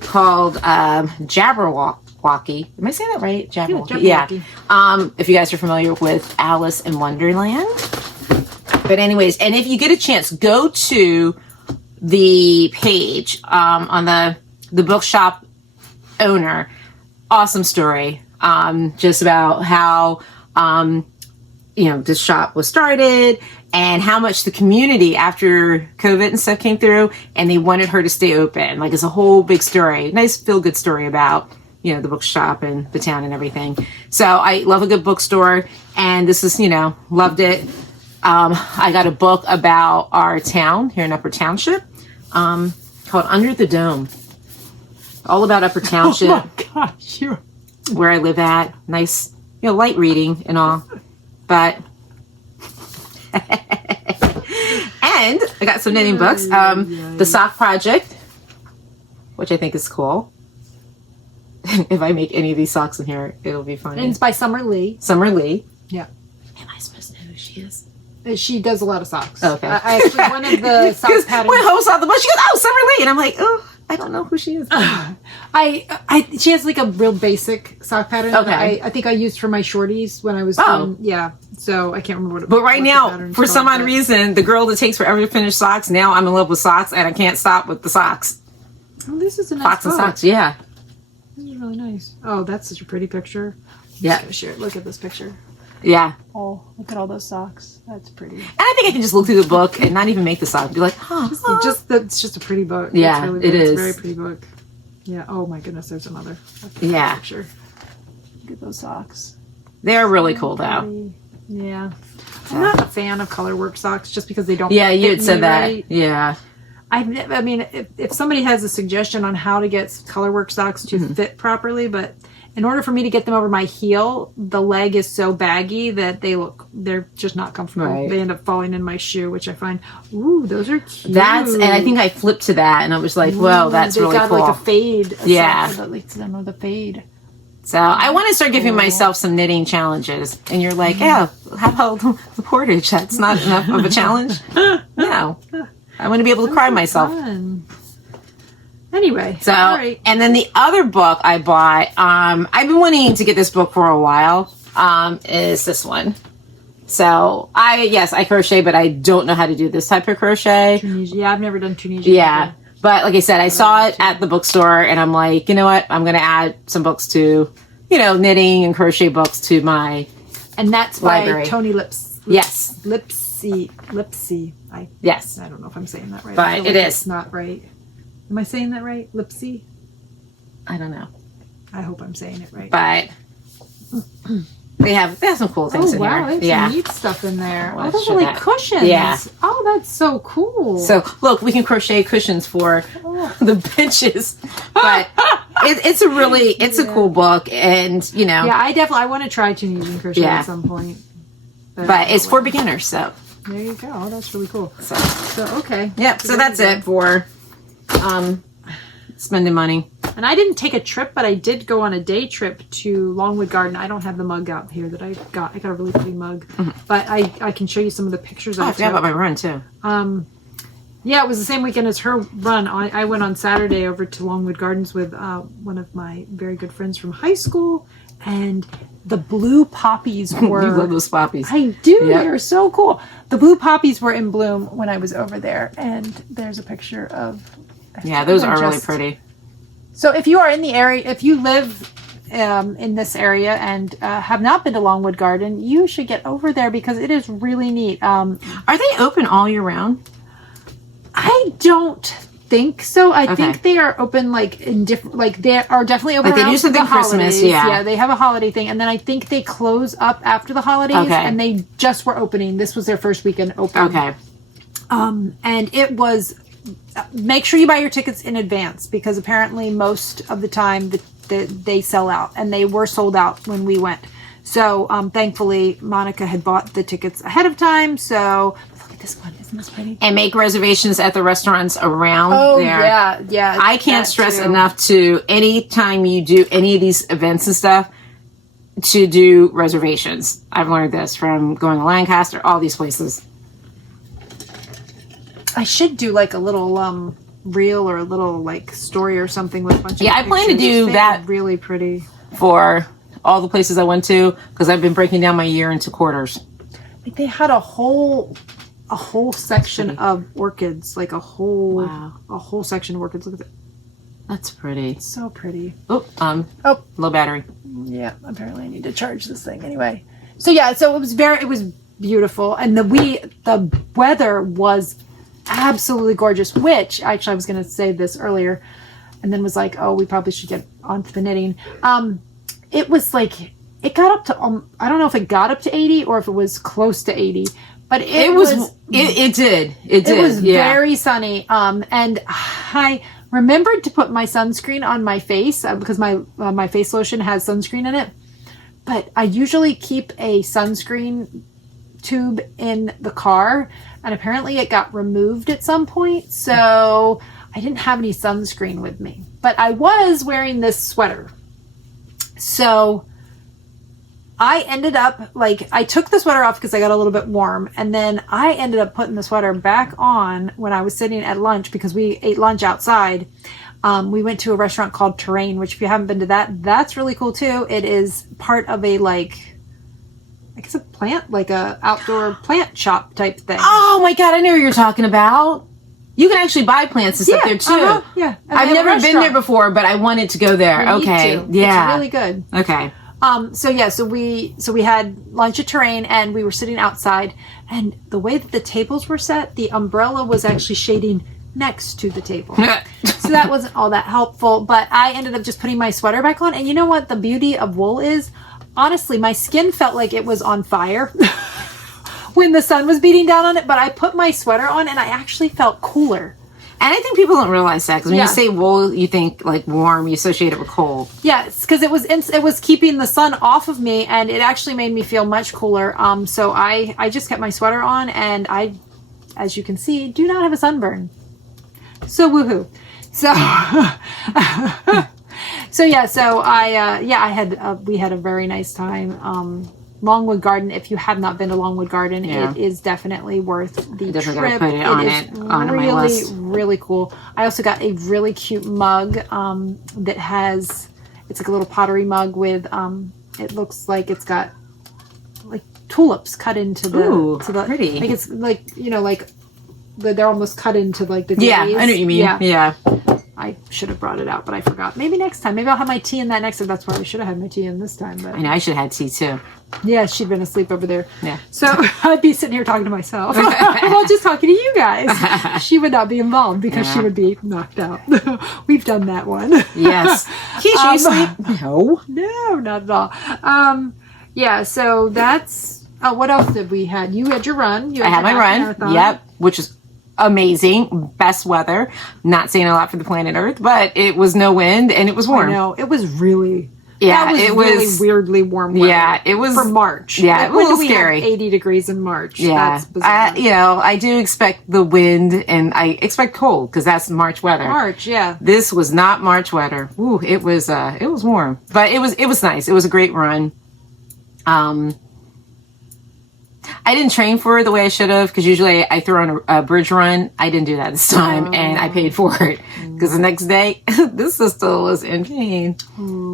called Jabberwocky. Am I saying that right? Jabberwocky. Yeah. If you guys are familiar with Alice in Wonderland. But anyways, and if you get a chance, go to the page on the bookshop owner. Awesome story. Just about how this shop was started and how much the community after COVID and stuff came through and they wanted her to stay open. Like it's a whole big story. Nice feel good story about, the bookshop and the town and everything. So I love a good bookstore and this is, loved it. I got a book about our town here in Upper Township, called Under the Dome. All about Upper Township. Oh my gosh, where I live at. Nice, light reading and all. But and I got some knitting books. The Sock Project, which I think is cool. If I make any of these socks in here, it'll be funny. And it's by Summer Lee. Summer Lee. Yeah. Am I supposed to know who she is? She does a lot of socks. Okay. I actually, one of the sock patterns. When Hope saw the book, she goes, "Oh, Summer Lee," and I'm like, "Oh, I don't know who she is." She has like a real basic sock pattern. Okay. That I think I used for my shorties when I was doing, so I can't remember what it was. But right now, for some odd reason, the girl that takes forever to finish socks, now I'm in love with socks and I can't stop with the socks. Oh, this is a nice Fox and book. socks, yeah. This is really nice. Oh, that's such a pretty picture. Yeah. Share it. Look at this picture. Yeah. Oh, look at all those socks. That's pretty. And I think I can just look through the book and not even make the sock. Be like, It's just a pretty book. Yeah, it's it is. It's a very pretty book. Yeah. Oh my goodness, there's another. Yeah. Picture. Look at those socks. They're really cool though. Pretty. Yeah. I'm not a fan of color work socks just because they don't. Yeah, you had fit said me that. right. Yeah. I mean, if somebody has a suggestion on how to get color work socks to fit properly, but in order for me to get them over my heel, the leg is so baggy that they're just not comfortable. Right. They end up falling in my shoe, which I find, ooh, those are cute. And I think I flipped to that and I was like, whoa, that's They've really got cool. like a fade. Yeah. The fade. So I want to start giving myself some knitting challenges. And you're like, how about the portage? That's not enough of a challenge? No. I want to be able to cry myself. Fun. Anyway, so, all right. And then the other book I bought, I've been wanting to get this book for a while, is this one. So I crochet, but I don't know how to do this type of crochet. Tunisia. Yeah, I've never done Tunisia. Yeah. But like I said, I saw it at the bookstore and I'm like, you know what? I'm going to add some books to, knitting and crochet books to my And that's library. by Tony Lips. Yes. Lipsy. Yes. I don't know if I'm saying that right. But I feel it like is. It's not right. Am I saying that right? Lipsy? I don't know. I hope I'm saying it right. But they have some cool things in wow, here. there's some neat stuff in there. Well, Oh, those show are like that. cushions. Yeah. Oh, that's so cool. So look, we can crochet cushions for the benches. But it's a cool book, and Yeah, I want to try Tunisian crochet Yeah. at some point. But it's for beginners, so there you go. Oh, that's really cool. So okay. Yep. So that's it for spending money. And I didn't take a trip, but I did go on a day trip to Longwood Garden. I don't have the mug out here that I got. I got a really pretty mug, but I can show you some of the pictures. I forgot about my run too. Yeah, it was the same weekend as her run. I went on Saturday over to Longwood Gardens with one of my very good friends from high school, and the blue poppies were... You love those poppies. I do. Yep. They're so cool. The blue poppies were in bloom when I was over there, and there's a picture of... Yeah, those are really pretty. So if you are in the area, if you live in this area and have not been to Longwood Garden, you should get over there because it is really neat. Are they open all year round? I don't think so. I think they are open like in different, like they are definitely open. Like they do something Christmas, yeah. They have a holiday thing, and then I think they close up after the holidays. And they just were opening. This was their first weekend open. Okay. And it was. Make sure you buy your tickets in advance because apparently most of the time they sell out, and they were sold out when we went. So thankfully Monica had bought the tickets ahead of time. So look at this one, isn't this pretty? And make reservations at the restaurants around there. Yeah. I can't stress enough to anytime you do any of these events and stuff to do reservations. I've learned this from going to Lancaster, all these places. I should do like a little reel or a little like story or something with a bunch of I plan to do that. Really pretty for all the places I went to because I've been breaking down my year into quarters. Like they had a whole section of orchids, like a whole section of orchids. Look at that. That's pretty. It's so pretty. Oh, low battery. Yeah, apparently I need to charge this thing anyway. So yeah, so it was beautiful, and the weather was absolutely gorgeous, which actually I was going to say this earlier and then was like, oh, we probably should get onto the knitting. It was like, it got up to, I don't know if it got up to 80 or if it was close to 80, but it did. It was very sunny. And I remembered to put my sunscreen on my face because my face lotion has sunscreen in it, but I usually keep a sunscreen tube in the car, and apparently it got removed at some point, so I didn't have any sunscreen with me, but I was wearing this sweater. So I ended up I took the sweater off because I got a little bit warm, and then I ended up putting the sweater back on when I was sitting at lunch because we ate lunch outside. We went to a restaurant called Terrain, which if you haven't been to that's really cool too. It is part of a I guess a plant, like a outdoor plant shop type thing. Oh my God, I know what you're talking about. You can actually buy plants and stuff there too. Yeah. I've never been there before, but I wanted to go there. Yeah. It's really good. Okay. So we had lunch at Terrain, and we were sitting outside, and the way that the tables were set, the umbrella was actually shading next to the table. So that wasn't all that helpful, but I ended up just putting my sweater back on. And you know what the beauty of wool is? Honestly, my skin felt like it was on fire when the sun was beating down on it, but I put my sweater on and I actually felt cooler. And I think people don't realize that because when you say wool, you think like warm, you associate it with cold. Yeah, it's because it was keeping the sun off of me, and it actually made me feel much cooler. So I just kept my sweater on, and I, as you can see, do not have a sunburn. So woohoo. So we had a very nice time. Longwood Garden, if you have not been to Longwood Garden, it is definitely worth the trip. Gotta put it on my list. Really cool. I also got a really cute mug that has, it's like a little pottery mug with, it looks like it's got like tulips cut into the, pretty. Like it's like, they're almost cut into like the glaze. Yeah, I know what you mean. Yeah. I should have brought it out, but I forgot. Maybe next time. Maybe I'll have my tea in that next time. That's why I should have had my tea in this time. But I know, I should have had tea too. Yeah, she'd been asleep over there. Yeah. So I'd be sitting here talking to myself. Well, just talking to you guys. She would not be involved because she would be knocked out. We've done that one. Yes. Kiesha, you sleep? No. No, not at all. Yeah, so that's... what else did we had? You had your run. I had my run. Marathon. Yep, which is amazing. Best weather. Not saying a lot for the planet Earth, but it was no wind and it was warm. I know. It was really... Yeah, that was really weirdly warm weather. Yeah, it was for March. Yeah, it was a little scary. 80 degrees in March. Yeah, That's bizarre. I do expect the wind, and I expect cold because that's March weather. March, yeah. This was not March weather. Ooh, it was warm, but it was nice. It was a great run. I didn't train for it the way I should have because usually I throw on a bridge run. I didn't do that this time, and I paid for it because the next day this sister was in pain.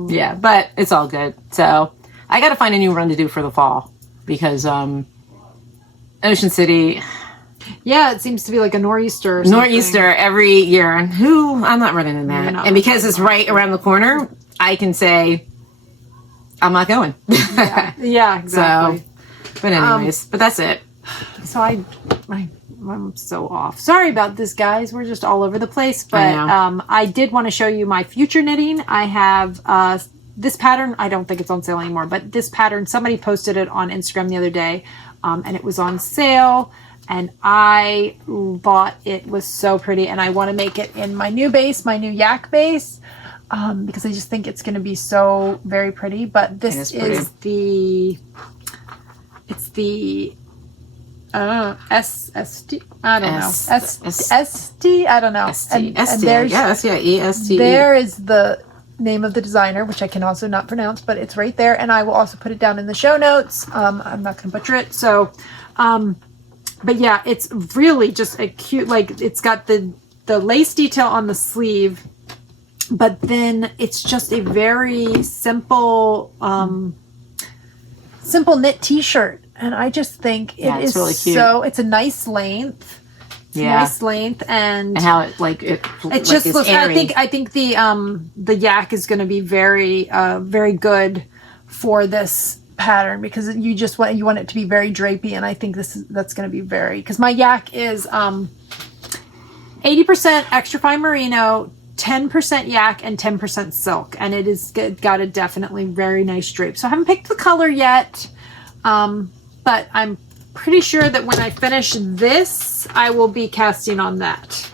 Yeah, but it's all good. So I got to find a new run to do for the fall because Ocean City. Yeah, it seems to be like a nor'easter or something. Nor'easter every year, and I'm not running in that. And because it's right around the corner, I can say I'm not going. Yeah, exactly. So, but anyways, but that's it. So I'm so off. Sorry about this, guys. We're just all over the place. But I did want to show you my future knitting. I have this pattern. I don't think it's on sale anymore, but this pattern, somebody posted it on Instagram the other day, and it was on sale. And I thought it was so pretty, and I want to make it in my new base, my new yak base, because I just think it's going to be so very pretty. But this is the... It's the SST. I don't know. ST. I don't know. And there's, EST. There is the name of the designer, which I can also not pronounce, but it's right there, and I will also put it down in the show notes. I'm not going to butcher it. So, but yeah, it's really just a cute. Like it's got the lace detail on the sleeve, but then it's just a very simple. Simple knit t-shirt, and I just think it is really cute. It's a nice length. Nice length, and how it just looks. I think the yak is going to be very very good for this pattern because you want it to be very drapey, and I think that's going to be very, because my yak is 80% extra fine merino, 10% yak, and 10% silk, and it is got a definitely very nice drape. So I haven't picked the color yet, but I'm pretty sure that when I finish this, I will be casting on that.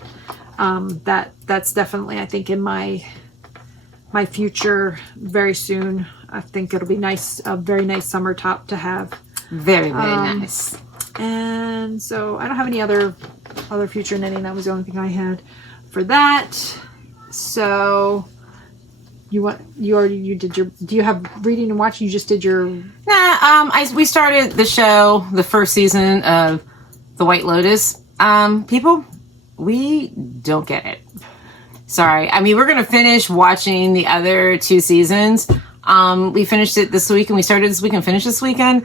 That's definitely, I think, in my future very soon. I think it'll be nice, a very nice summer top to have. Very nice. And so I don't have any other future knitting. That was the only thing I had for that. So do you have reading and watching? You just did your... We started the show, the first season of The White Lotus. People, we don't get it. Sorry. I mean, we're going to finish watching the other 2 seasons. We finished it this week, and we started this week and finished this weekend.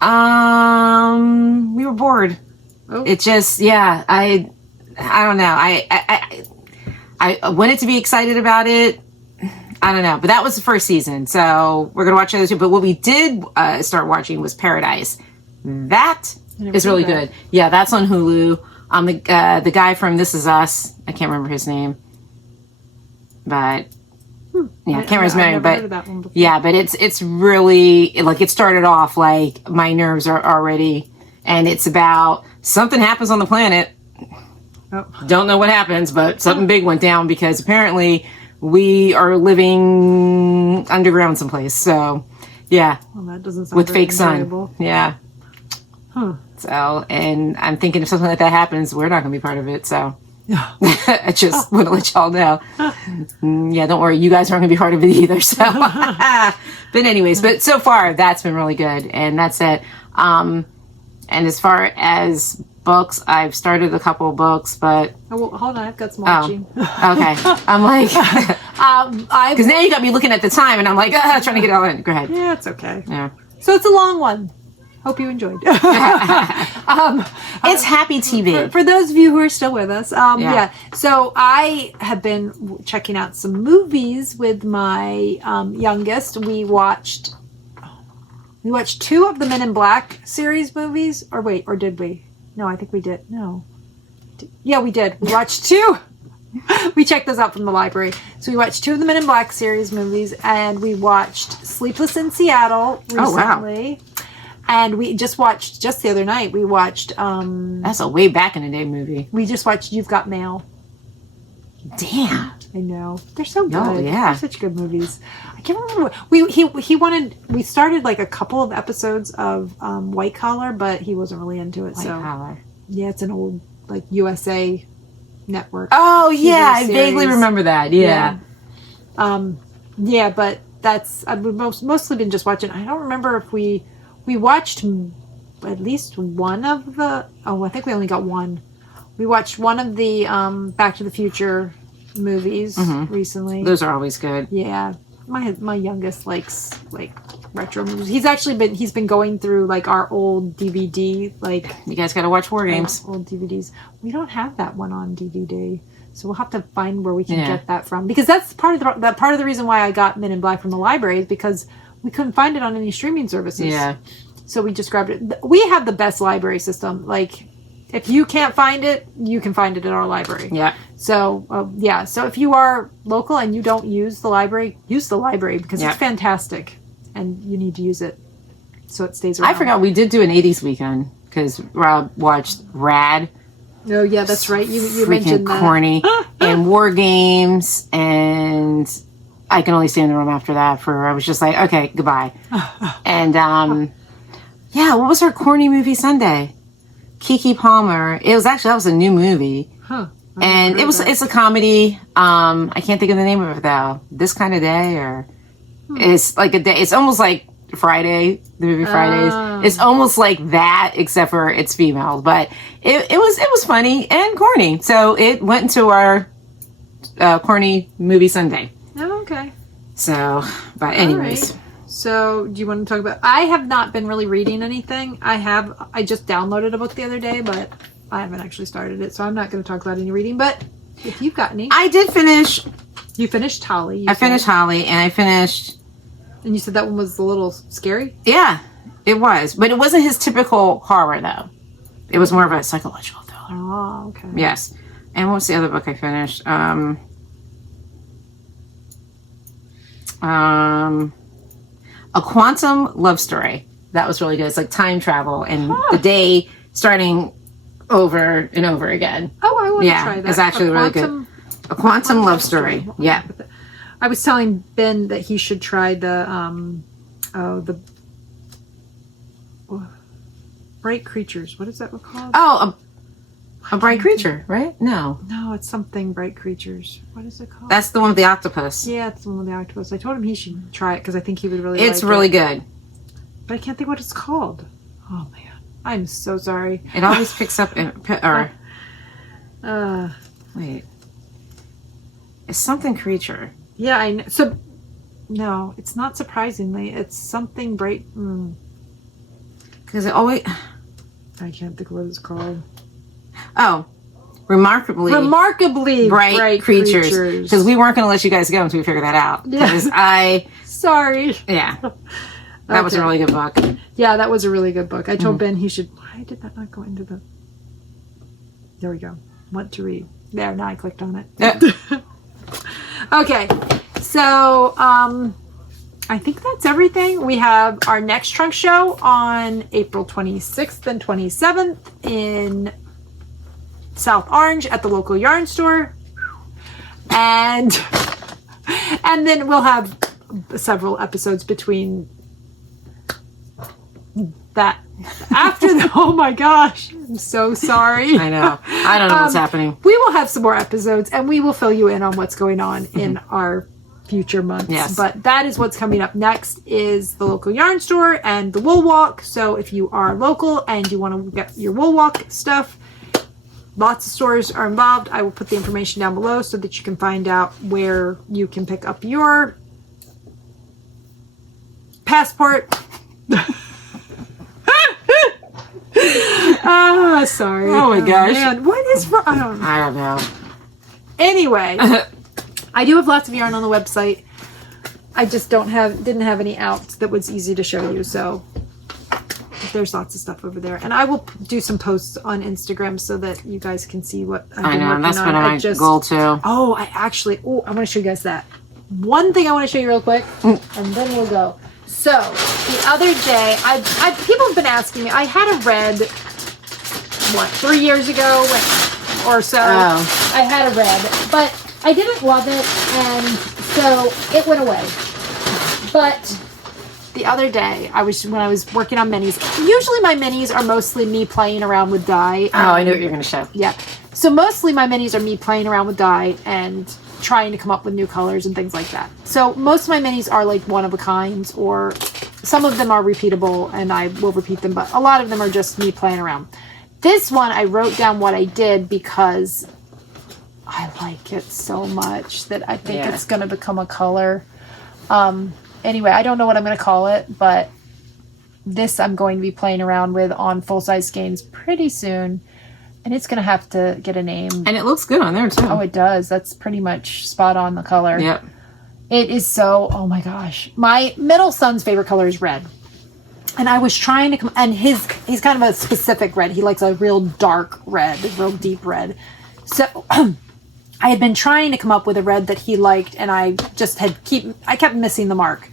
We were bored. Oh. It just, I don't know. I wanted to be excited about it. I don't know. But that was the first season. So we're going to watch the other 2. But what we did start watching was Paradise. That is really good. Yeah, that's on Hulu. The guy from This Is Us. I can't remember his name. But... Yeah, I can't remember his name, but yeah, but it's really, like, it started off like my nerves are already, and it's about something happens on the planet. Oh. Don't know what happens, but something big went down because apparently we are living underground someplace. So, yeah. Well, that doesn't sound with very fake enjoyable. sun. Yeah. Huh. So, and I'm thinking if something like that happens, we're not going to be part of it. So. I just want to let y'all know. Yeah, don't worry. You guys aren't going to be part of it either. So, but anyways, but so far that's been really good, and that's it. And as far as books, I've started a couple of books, but well, hold on, I've got some watching. Okay, I'm like, because now you got me looking at the time, and I'm like, trying to get it all in. Go ahead. Yeah, it's okay. Yeah. So it's a long one. Hope you enjoyed. It's happy TV. For those of you who are still with us. Yeah. So I have been checking out some movies with my youngest. We watched 2 of the Men in Black series movies. Or did we? No, I think we did. No. Yeah, we did. We watched 2. We checked those out from the library. So we watched 2 of the Men in Black series movies, and we watched Sleepless in Seattle recently. Oh, wow. And we just watched, just the other night, we watched... that's a way back in the day movie. We just watched You've Got Mail. Damn. I know. They're so good. Oh, yeah. They're such good movies. I can't remember. We started like a couple of episodes of White Collar, but he wasn't really into it. White Collar. Yeah, it's an old like USA network. Oh, yeah. I series. vaguely remember that. Yeah. Yeah, but I've mostly been just watching. I don't remember if we watched at least one of the. Oh, I think we only got one. We watched one of the Back to the Future movies recently. Those are always good. Yeah, my youngest likes like retro movies. He's been going through like our old DVD. Like You guys got to watch War Games. Old DVDs. We don't have that one on DVD. So we'll have to find where we can get that from, because that's part of the reason why I got Men in Black from the library, is because we couldn't find it on any streaming services. Yeah. So we just grabbed it. We have the best library system. Like, if you can't find it, you can find it at our library. Yeah. So So if you are local and you don't use the library because it's fantastic, and you need to use it so it stays around. I forgot we did do an 80s weekend because Rob watched Rad. Oh, yeah, that's right. You mentioned that. Corny. And War Games. And I can only stay in the room after that I was just like, okay, goodbye. And, what was our corny movie Sunday? Keke Palmer. That was a new movie. Huh. And it's a comedy. I can't think of the name of it though. This Kind of Day, or it's like a day. It's almost like Friday, the movie Fridays. It's almost like that, except for it's female. But it was funny and corny. So it went into our corny movie Sunday. Oh, okay. So, but anyways. Right. So, do you want to talk about... I have not been really reading anything. I just downloaded a book the other day, but I haven't actually started it. So I'm not going to talk about any reading. But if you've got any... I did finish... You finished Holly. I finished Holly, and I finished... And you said that one was a little scary? Yeah, it was. But it wasn't his typical horror, though. It was more of a psychological thriller. Oh, okay. Yes. And what was the other book I finished? A Quantum Love Story. That was really good. It's like time travel and the day starting over and over again. Oh, I want to try that. It's actually really good. A Quantum Love Story. Yeah. I was telling Ben that he should try the Bright Creatures. What is that called? Oh, a Bright Creature, right? No, it's something Bright Creatures. What is it called? That's the one with the octopus. Yeah, it's the one with the octopus. I told him he should try it because I think he would really like it. It's really good. But I can't think what it's called. Oh, man. I'm so sorry. It always picks up... Wait. It's something creature. Yeah, I know. So, no, it's not surprisingly. It's something bright. Because it always... I can't think of what it's called. Oh. Remarkably bright creatures. Because we weren't going to let you guys go until we figured that out. Because Sorry. Yeah. That was a really good book. Yeah, that was a really good book. I told Ben he should... Why did that not go into the... There we go. Want to read. There, now I clicked on it. Okay. So, I think that's everything. We have our next trunk show on April 26th and 27th in South Orange at the local yarn store. And then we'll have several episodes between that. After the, oh my gosh, I'm so sorry. I know. I don't know what's happening. We will have some more episodes and we will fill you in on what's going on in our future months. Yes. But that is what's coming up next is the local yarn store and the wool walk. So if you are local and you want to get your wool walk stuff, lots of stores are involved. I will put the information down below so that you can find out where you can pick up your passport. Sorry. Oh my gosh. Man. What is wrong? I don't know. Anyway, I do have lots of yarn on the website. I just didn't have any out that was easy to show you. So there's lots of stuff over there, and I will do some posts on Instagram so that you guys can see what I've been working that's on. been my goal too. Oh, I want to show you guys that. One thing I want to show you real quick, and then we'll go. So the other day, people have been asking me. I had a red, 3 years ago or so. Oh. I had a red, but I didn't love it, and so it went away. But the other day, when I was working on minis, usually my minis are mostly me playing around with dye. Oh, I know what you're going to show. Yeah. So mostly my minis are me playing around with dye and trying to come up with new colors and things like that. So most of my minis are like one of a kind, or some of them are repeatable and I will repeat them, but a lot of them are just me playing around. This one, I wrote down what I did because I like it so much that I think it's going to become a color. Anyway, I don't know what I'm going to call it, but this I'm going to be playing around with on full-size skeins pretty soon. And it's going to have to get a name. And it looks good on there, too. Oh, it does. That's pretty much spot on the color. Yep. It is so, oh my gosh. My middle son's favorite color is red. And I was trying to come, and he's kind of a specific red. He likes a real dark red, a real deep red. So I had been trying to come up with a red that he liked, and I just I kept missing the mark.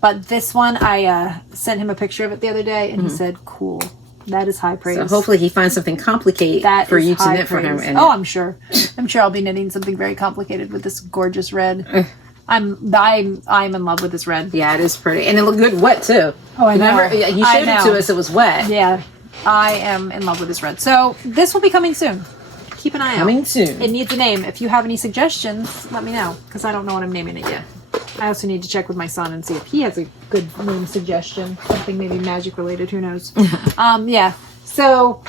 But this one, I sent him a picture of it the other day, and he said, cool. That is high praise. So hopefully he finds something complicated for you to knit for him. And I'm sure. I'm sure I'll be knitting something very complicated with this gorgeous red. I'm in love with this red. Yeah, it is pretty. And it looked good wet, too. Oh, I know. Remember, he showed it to us. It was wet. Yeah. I am in love with this red. So this will be coming soon. Keep an eye out. Coming soon. It needs a name. If you have any suggestions, let me know, because I don't know what I'm naming it yet. I also need to check with my son and see if he has a good name suggestion. Something maybe magic related. Who knows? Yeah. So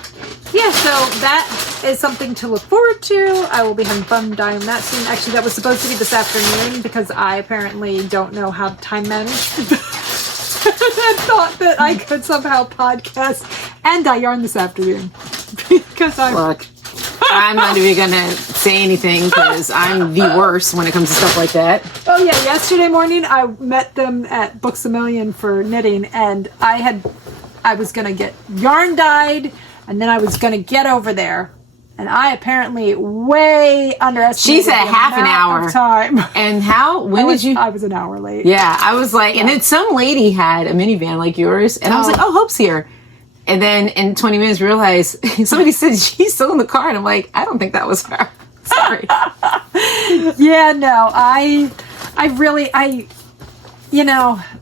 that is something to look forward to. I will be having fun dyeing that soon. Actually, that was supposed to be this afternoon because I apparently don't know how to time manage. I thought that I could somehow podcast and dye yarn this afternoon because Look, I'm not even going to say anything because I'm the worst when it comes to stuff like that. Oh yeah, yesterday morning I met them at Books A Million for knitting, and I was going to get yarn dyed, and then I was going to get over there. And I apparently way underestimated She said half an hour. Of time. And when did you? I was an hour late. Yeah, I was like, and then some lady had a minivan like yours, and I was like, oh, Hope's here. And then in 20 minutes realized, somebody said she's still in the car, and I'm like, I don't think that was her. Sorry. Yeah, no, I really,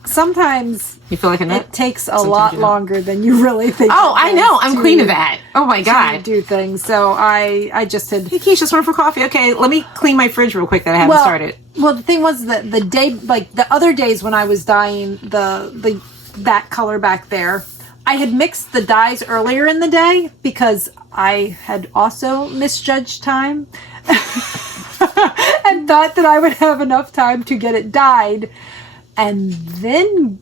sometimes you feel like a nut? it takes a lot longer than you really think. Oh, I know. I'm queen of that. Oh my God. Do things. So I just had. Hey, Kiesha, went for coffee. Okay, let me clean my fridge real quick that I haven't started. Well, the thing was that the day, like the other days when I was dyeing that color back there, I had mixed the dyes earlier in the day because I had also misjudged time and thought that I would have enough time to get it dyed, and then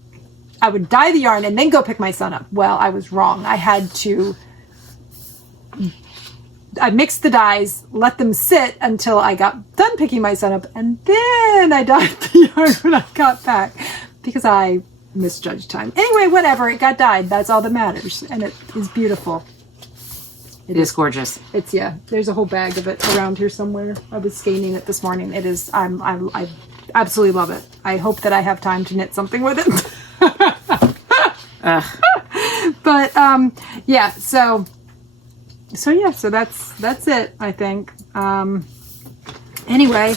I would dye the yarn and then go pick my son up. Well, I was wrong. I mixed the dyes, let them sit until I got done picking my son up, and then I dyed the yarn when I got back because I misjudged time. Anyway, whatever, it got dyed. That's all that matters, and it is beautiful. It is gorgeous. It's there's a whole bag of it around here somewhere. I was scanning it this morning. It is. I absolutely love it. I hope that I have time to knit something with it. But yeah. So that's it. I think. Anyway,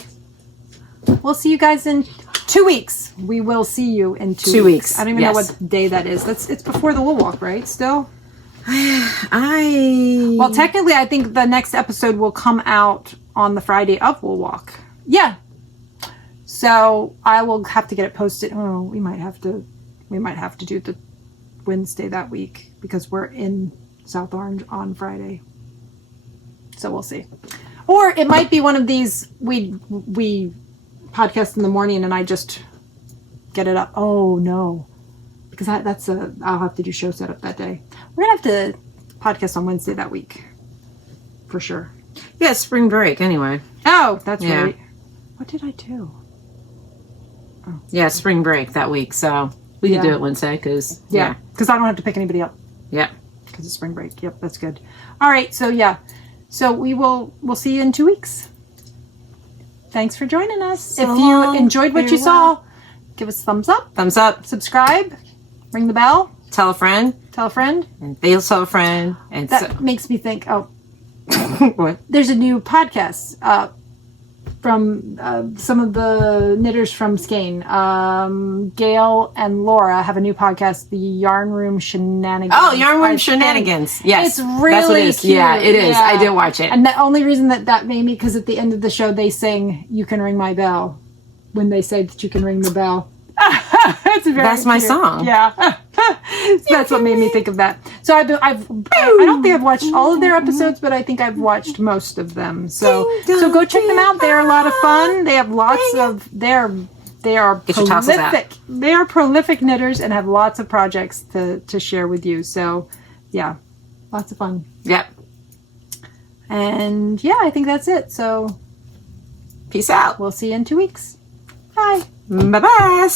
we'll see you guys in 2 weeks. We will see you in 2 weeks. I don't even know what day that is. It's before the Wool Walk, right? Still. Well, technically, I think the next episode will come out on the Friday of Wool Walk. Yeah. So I will have to get it posted. Oh, we might have to do the Wednesday that week because we're in South Orange on Friday. So we'll see. Or it might be one of these we podcast in the morning and I just get it up. Oh no. Because I'll have to do show setup that day. We're going to have to podcast on Wednesday that week. For sure. Yeah, spring break anyway. Oh, that's right. What did I do? Oh. Yeah, spring break that week. So we can do it Wednesday because... Yeah, because I don't have to pick anybody up. Yeah. Because it's spring break. Yep, that's good. All right, so yeah. So we'll see you in 2 weeks. Thanks for joining us. So if you enjoyed what you saw, give us a thumbs up. Thumbs up. Subscribe. Ring the bell. Tell a friend. Tell a friend. And they'll tell a friend. And that makes me think, what? There's a new podcast. from some of the knitters from Skane. Gail and Laura have a new podcast, the Yarn Room Shenanigans. Oh, Yarn Room Shenanigans. Yes. It's really That's what it is. cute. Yeah, it is. Yeah. I did watch it. And the only reason that made me, because at the end of the show they sing "You Can Ring My Bell" when they say that you can ring the bell. That's my song. Yeah. So that's what made me think of that. So I don't think I've watched all of their episodes, but I think I've watched most of them. So go check them out. They're a lot of fun. They have lots of they are prolific. They are prolific knitters and have lots of projects to share with you. So yeah, lots of fun. Yep. And yeah, I think that's it. So Peace out. we'll see you in 2 weeks. Bye. Bye-bye.